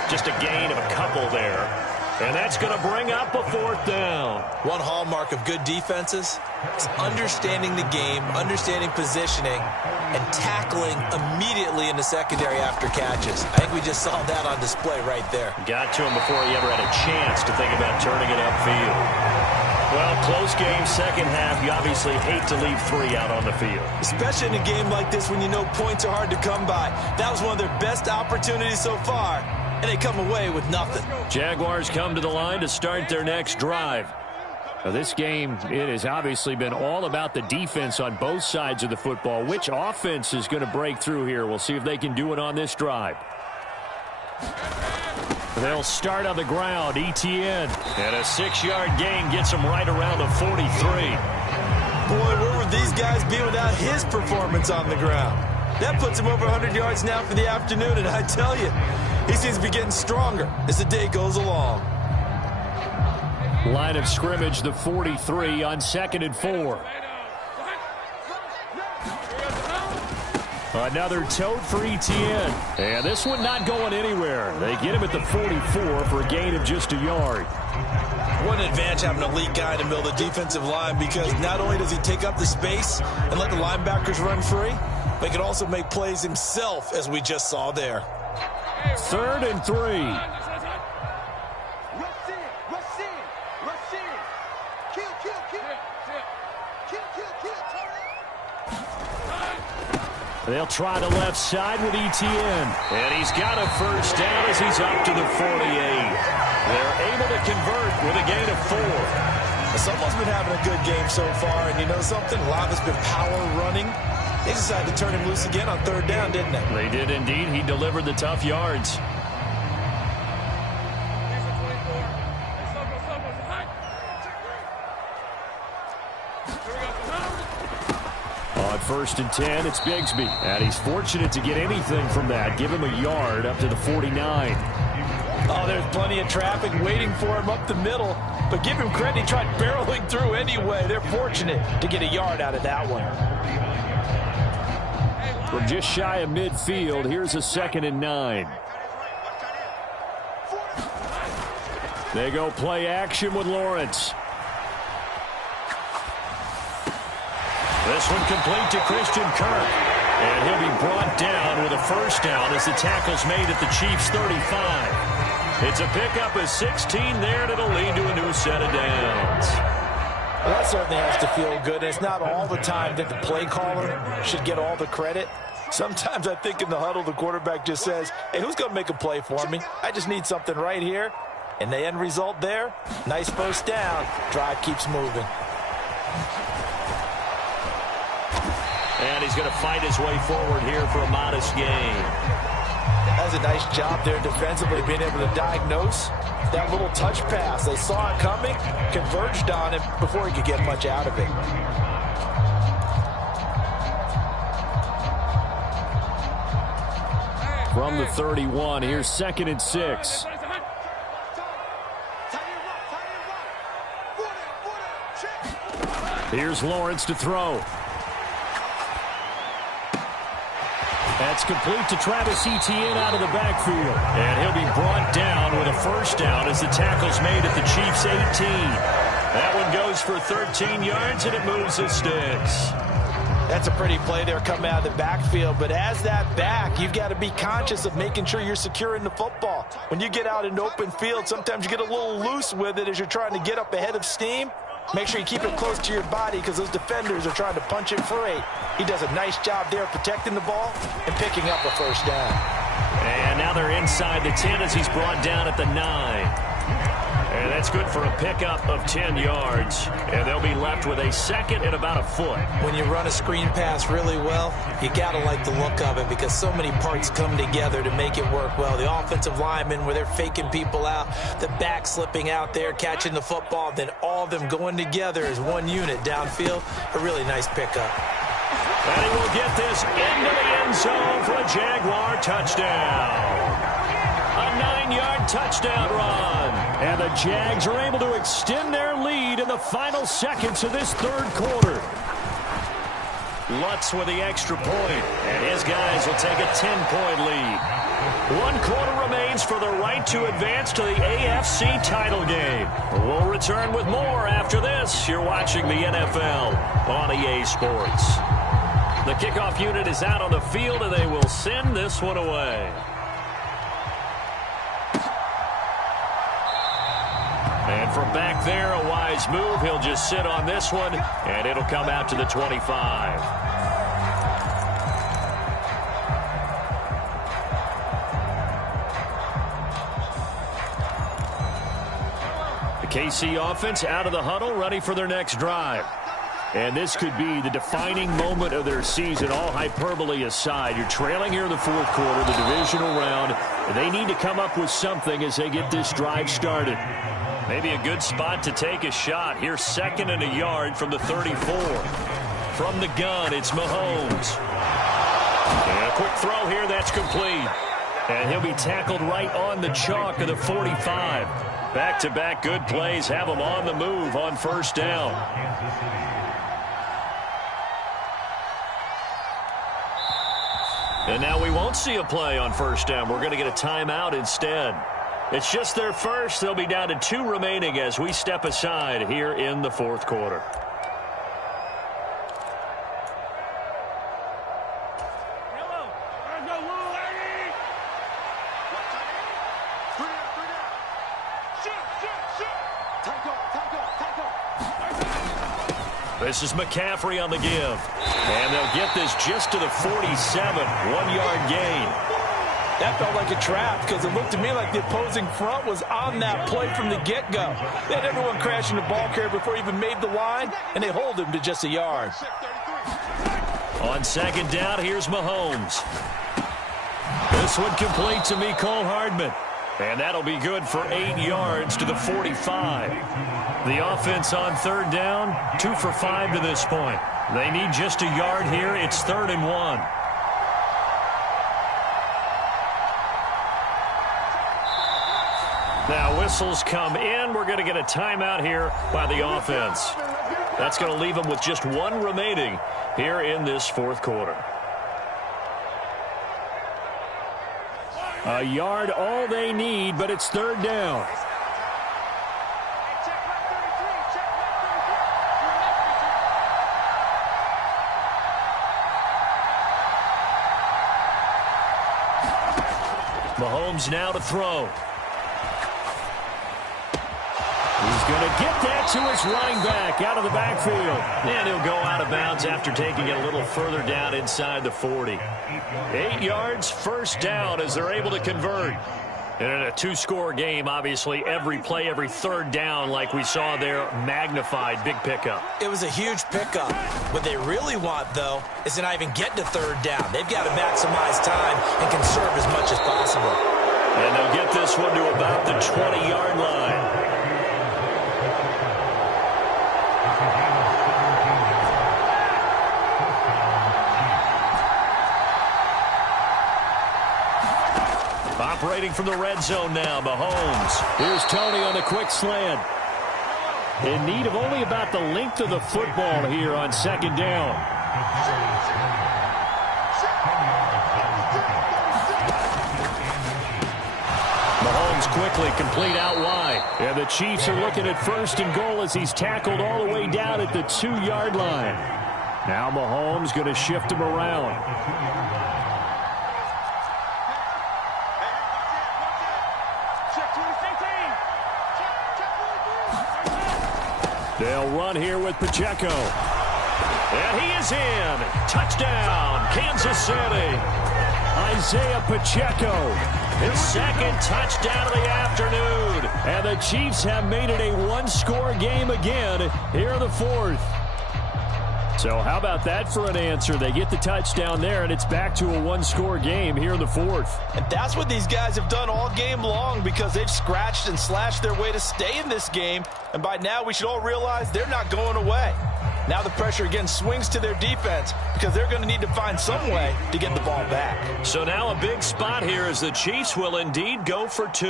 Just a gain of a couple there. And that's going to bring up a fourth down. One hallmark of good defenses is understanding the game, understanding positioning, and tackling immediately in the secondary after catches. I think we just saw that on display right there. Got to him before he ever had a chance to think about turning it upfield. Well, close game, second half. You obviously hate to leave 3 out on the field. Especially in a game like this when you know points are hard to come by. That was one of their best opportunities so far, and they come away with nothing. Jaguars come to the line to start their next drive. Now, this game, it has obviously been all about the defense on both sides of the football. Which offense is going to break through here? We'll see if they can do it on this drive. They'll start on the ground. Etienne. And a 6-yard gain gets them right around the 43. Boy, where would these guys be without his performance on the ground? That puts him over 100 yards now for the afternoon, and I tell you, he seems to be getting stronger as the day goes along. Line of scrimmage, the 43 on 2nd and 4. Another tote for Etienne. And this one not going anywhere. They get him at the 44 for a gain of just a yard. What an advantage having an elite guy in the middle of the defensive line, because not only does he take up the space and let the linebackers run free, but he can also make plays himself, as we just saw there. 3rd and 3. They'll try the left side with Etienne. And he's got a first down as he's up to the 48. They're able to convert with a gain of 4. Someone's been having a good game so far, and you know something? A lot of it's been power running. They decided to turn him loose again on 3rd down, didn't they? They did indeed. He delivered the tough yards. On 1st and 10, it's Bigsby. And he's fortunate to get anything from that. Give him a yard up to the 49. Oh, there's plenty of traffic waiting for him up the middle. But give him credit, he tried barreling through anyway. They're fortunate to get a yard out of that one. From just shy of midfield, here's a 2nd and 9. They go play action with Lawrence. This one complete to Christian Kirk. And he'll be brought down with a first down as the tackle's made at the Chiefs' 35. It's a pickup of 16 there, and it'll lead to a new set of downs. Well, that certainly has to feel good. It's not all the time that the play caller should get all the credit. Sometimes I think in the huddle, the quarterback just says, hey, who's going to make a play for me? I just need something right here. And the end result there, nice first down. Drive keeps moving. And he's going to fight his way forward here for a modest gain. That's a nice job there defensively, being able to diagnose that little touch pass. They saw it coming, converged on it before he could get much out of it. From the 31, here's 2nd and 6. Here's Lawrence to throw. That's complete to Travis Etienne out of the backfield. And he'll be brought down with a first down as the tackle's made at the Chiefs' 18. That one goes for 13 yards, and it moves the sticks. That's a pretty play there coming out of the backfield. But as that back, you've got to be conscious of making sure you're securing the football. When you get out in open field, sometimes you get a little loose with it as you're trying to get up ahead of steam. Make sure you keep it close to your body because those defenders are trying to punch it free. He does a nice job there protecting the ball and picking up a first down. And now they're inside the 10 as he's brought down at the 9. And that's good for a pickup of 10 yards. And they'll be left with a 2nd and about a foot. When you run a screen pass really well, you got to like the look of it because so many parts come together to make it work well. The offensive linemen, where they're faking people out, the back slipping out there, catching the football, then all of them going together as one unit downfield. A really nice pickup. And he will get this into the end zone for a Jaguar touchdown. A 9-yard touchdown run. And the Jags are able to extend their lead in the final seconds of this 3rd quarter. Lutz with the extra point, and his guys will take a 10-point lead. 1 quarter remains for the right to advance to the AFC title game. We'll return with more after this. You're watching the NFL on EA Sports. The kickoff unit is out on the field, and they will send this one away. And from back there, a wise move. He'll just sit on this one, and it'll come out to the 25. The KC offense out of the huddle, ready for their next drive. And this could be the defining moment of their season, all hyperbole aside. You're trailing here in the 4th quarter, the divisional round. And they need to come up with something as they get this drive started. Maybe a good spot to take a shot. Here's 2nd and a yard from the 34. From the gun, it's Mahomes. And a quick throw here, that's complete. And he'll be tackled right on the chalk of the 45. Back-to-back good plays have him on the move on first down. And now we won't see a play on first down. We're going to get a timeout instead. It's just their first. They'll be down to 2 remaining as we step aside here in the fourth quarter. This is McCaffrey on the give. And they'll get this just to the 47. 1-yard gain. That felt like a trap because it looked to me like the opposing front was on that play from the get-go. They had everyone crashing the ball carrier before he even made the line, and they hold him to just a yard. On second down, here's Mahomes. This one complete to Mecole Hardman. And that'll be good for 8 yards to the 45. The offense on third down, 2 for 5 to this point. They need just a yard here. It's 3rd and 1. Now whistles come in. We're going to get a timeout here by the offense. That's going to leave them with just 1 remaining here in this fourth quarter. A yard all they need, but it's 3rd down. Mahomes now to throw. He's going to get that to his running back out of the backfield. And he'll go out of bounds after taking it a little further down inside the 40. 8 yards, first down as they're able to convert. And in a 2-score game, obviously, every play, every 3rd down, like we saw there, magnified, big pickup. It was a huge pickup. What they really want, though, is to not even get to 3rd down. They've got to maximize time and conserve as much as possible. And they'll get this one to about the 20-yard line. Operating from the red zone now, Mahomes. Here's Tony on the quick slant. In need of only about the length of the football here on second down. Mahomes quickly complete out wide. And the Chiefs are looking at 1st and goal as he's tackled all the way down at the 2-yard line. Now Mahomes going to shift him around. They'll run here with Pacheco. And he is in. Touchdown, Kansas City. Isaiah Pacheco, his 2nd touchdown of the afternoon. And the Chiefs have made it a 1-score game again here in the 4th. So how about that for an answer? They get the touchdown there, and it's back to a 1-score game here in the 4th. And that's what these guys have done all game long because they've scratched and slashed their way to stay in this game. And by now, we should all realize they're not going away. Now the pressure again swings to their defense because they're going to need to find some way to get the ball back. So now a big spot here as the Chiefs will indeed go for 2.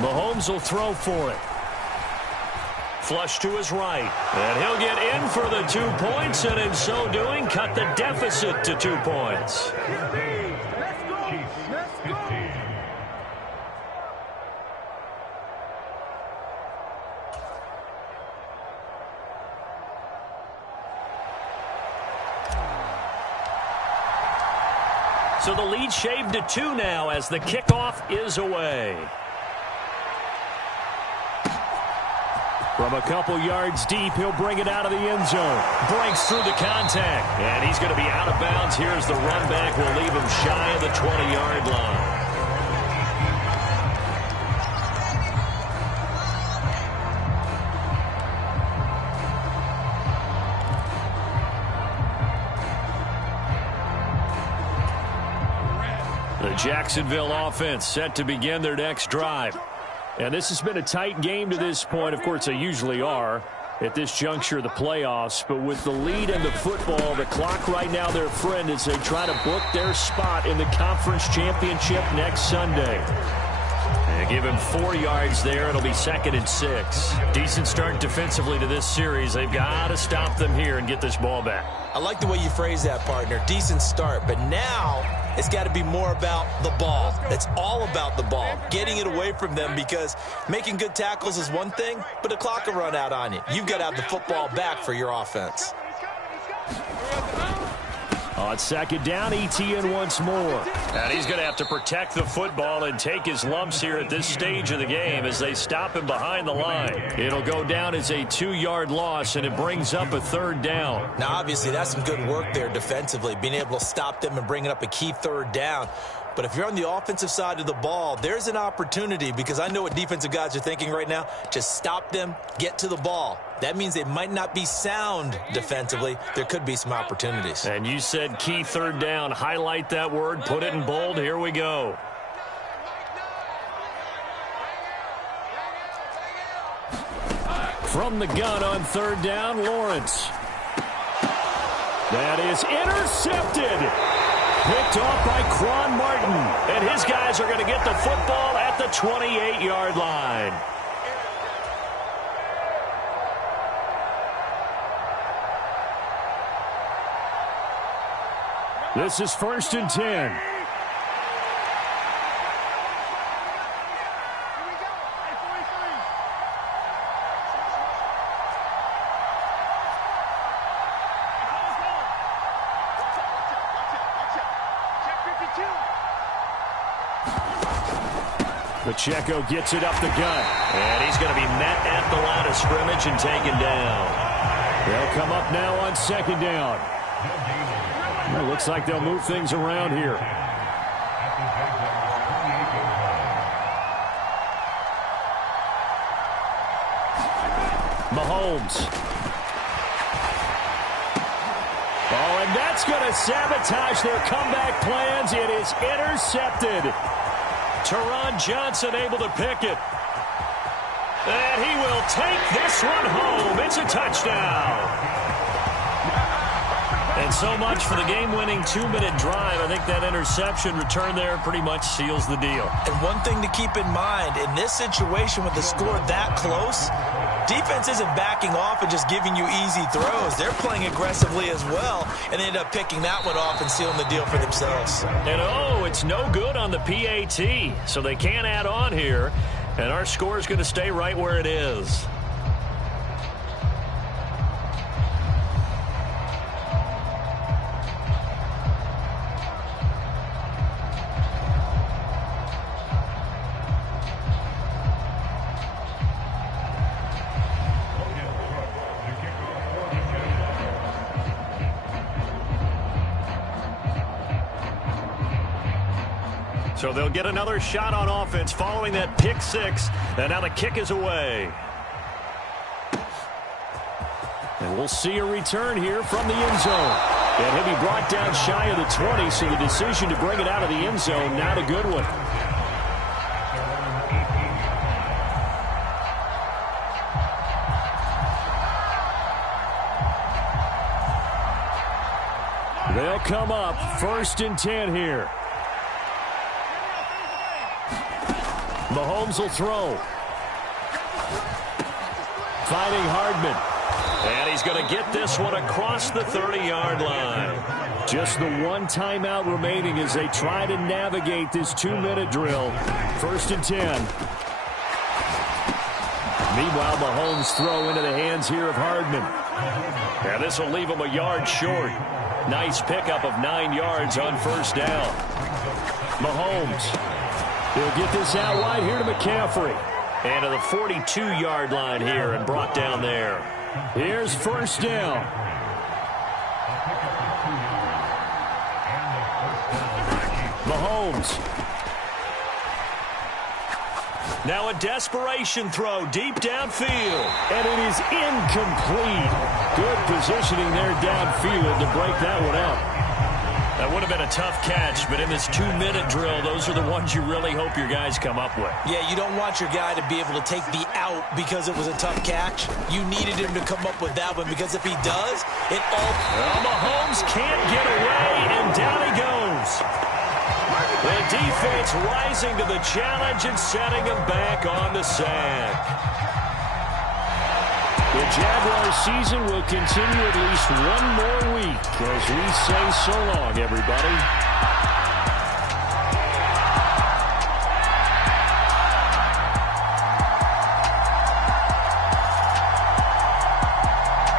Mahomes will throw for it. Flush to his right. And he'll get in for the 2 points, and in so doing, cut the deficit to 2 points. So the lead shaved to 2 now as the kickoff is away. From a couple yards deep, he'll bring it out of the end zone. Breaks through the contact. And he's going to be out of bounds. Here's the run back. Will leave him shy of the 20-yard line. The Jacksonville offense set to begin their next drive. And this has been a tight game to this point. Of course, they usually are at this juncture of the playoffs. But with the lead and the football, the clock right now their friend as they try to book their spot in the conference championship next Sunday. They give him 4 yards there. It'll be 2nd and 6. Decent start defensively to this series. They've got to stop them here and get this ball back. I like the way you phrase that, partner. Decent start, but now it's got to be more about the ball. It's all about the ball, getting it away from them, because making good tackles is one thing, but the clock will run out on you. You've got to have the football back for your offense. On 2nd down, Etienne once more. And he's going to have to protect the football and take his lumps here at this stage of the game as they stop him behind the line. It'll go down as a 2-yard loss, and it brings up a 3rd down. Now, obviously, that's some good work there defensively, being able to stop them and bringing up a key 3rd down. But if you're on the offensive side of the ball, there's an opportunity, because I know what defensive guys are thinking right now. Just stop them, get to the ball. That means they might not be sound defensively. There could be some opportunities. And you said key 3rd down. Highlight that word. Put it in bold. Here we go. From the gun on 3rd down, Lawrence. That is intercepted. Picked off by Quan Martin. And his guys are going to get the football at the 28-yard line. This is 1st and 10. Pacheco gets it up the gut. And he's going to be met at the line of scrimmage and taken down. They'll come up now on 2nd down. Well, looks like they'll move things around here. Mahomes. Oh, and that's going to sabotage their comeback plans. It is intercepted. Teron Johnson able to pick it. And he will take this one home. It's a touchdown. And so much for the game-winning 2-minute drive. I think that interception return there pretty much seals the deal. And one thing to keep in mind, in this situation with the score that close, defense isn't backing off and just giving you easy throws. They're playing aggressively as well, and they end up picking that one off and sealing the deal for themselves. And oh, it's no good on the PAT, so they can't add on here. And our score is going to stay right where it is. So they'll get another shot on offense following that pick 6. And now the kick is away. And we'll see a return here from the end zone. And he'll be brought down shy of the 20, so the decision to bring it out of the end zone, not a good one. They'll come up 1st and 10 here. Mahomes will throw. Finding Hardman. And he's going to get this one across the 30-yard line. Just the one timeout remaining as they try to navigate this 2-minute drill. 1st and 10. Meanwhile, Mahomes throw into the hands here of Hardman. And this will leave him a yard short. Nice pickup of 9 yards on 1st down. Mahomes. He'll get this out wide here to McCaffrey. And to the 42-yard line here and brought down there. Here's 1st down. Mahomes. Now a desperation throw deep downfield. And it is incomplete. Good positioning there downfield to break that one up. That would have been a tough catch, but in this 2-minute drill, those are the ones you really hope your guys come up with. Yeah, you don't want your guy to be able to take the out because it was a tough catch. You needed him to come up with that one, because if he does, it all... Well, Mahomes can't get away, and down he goes. The defense rising to the challenge and setting them back on the sack. The Jaguars season will continue at least one more week as we say so long, everybody.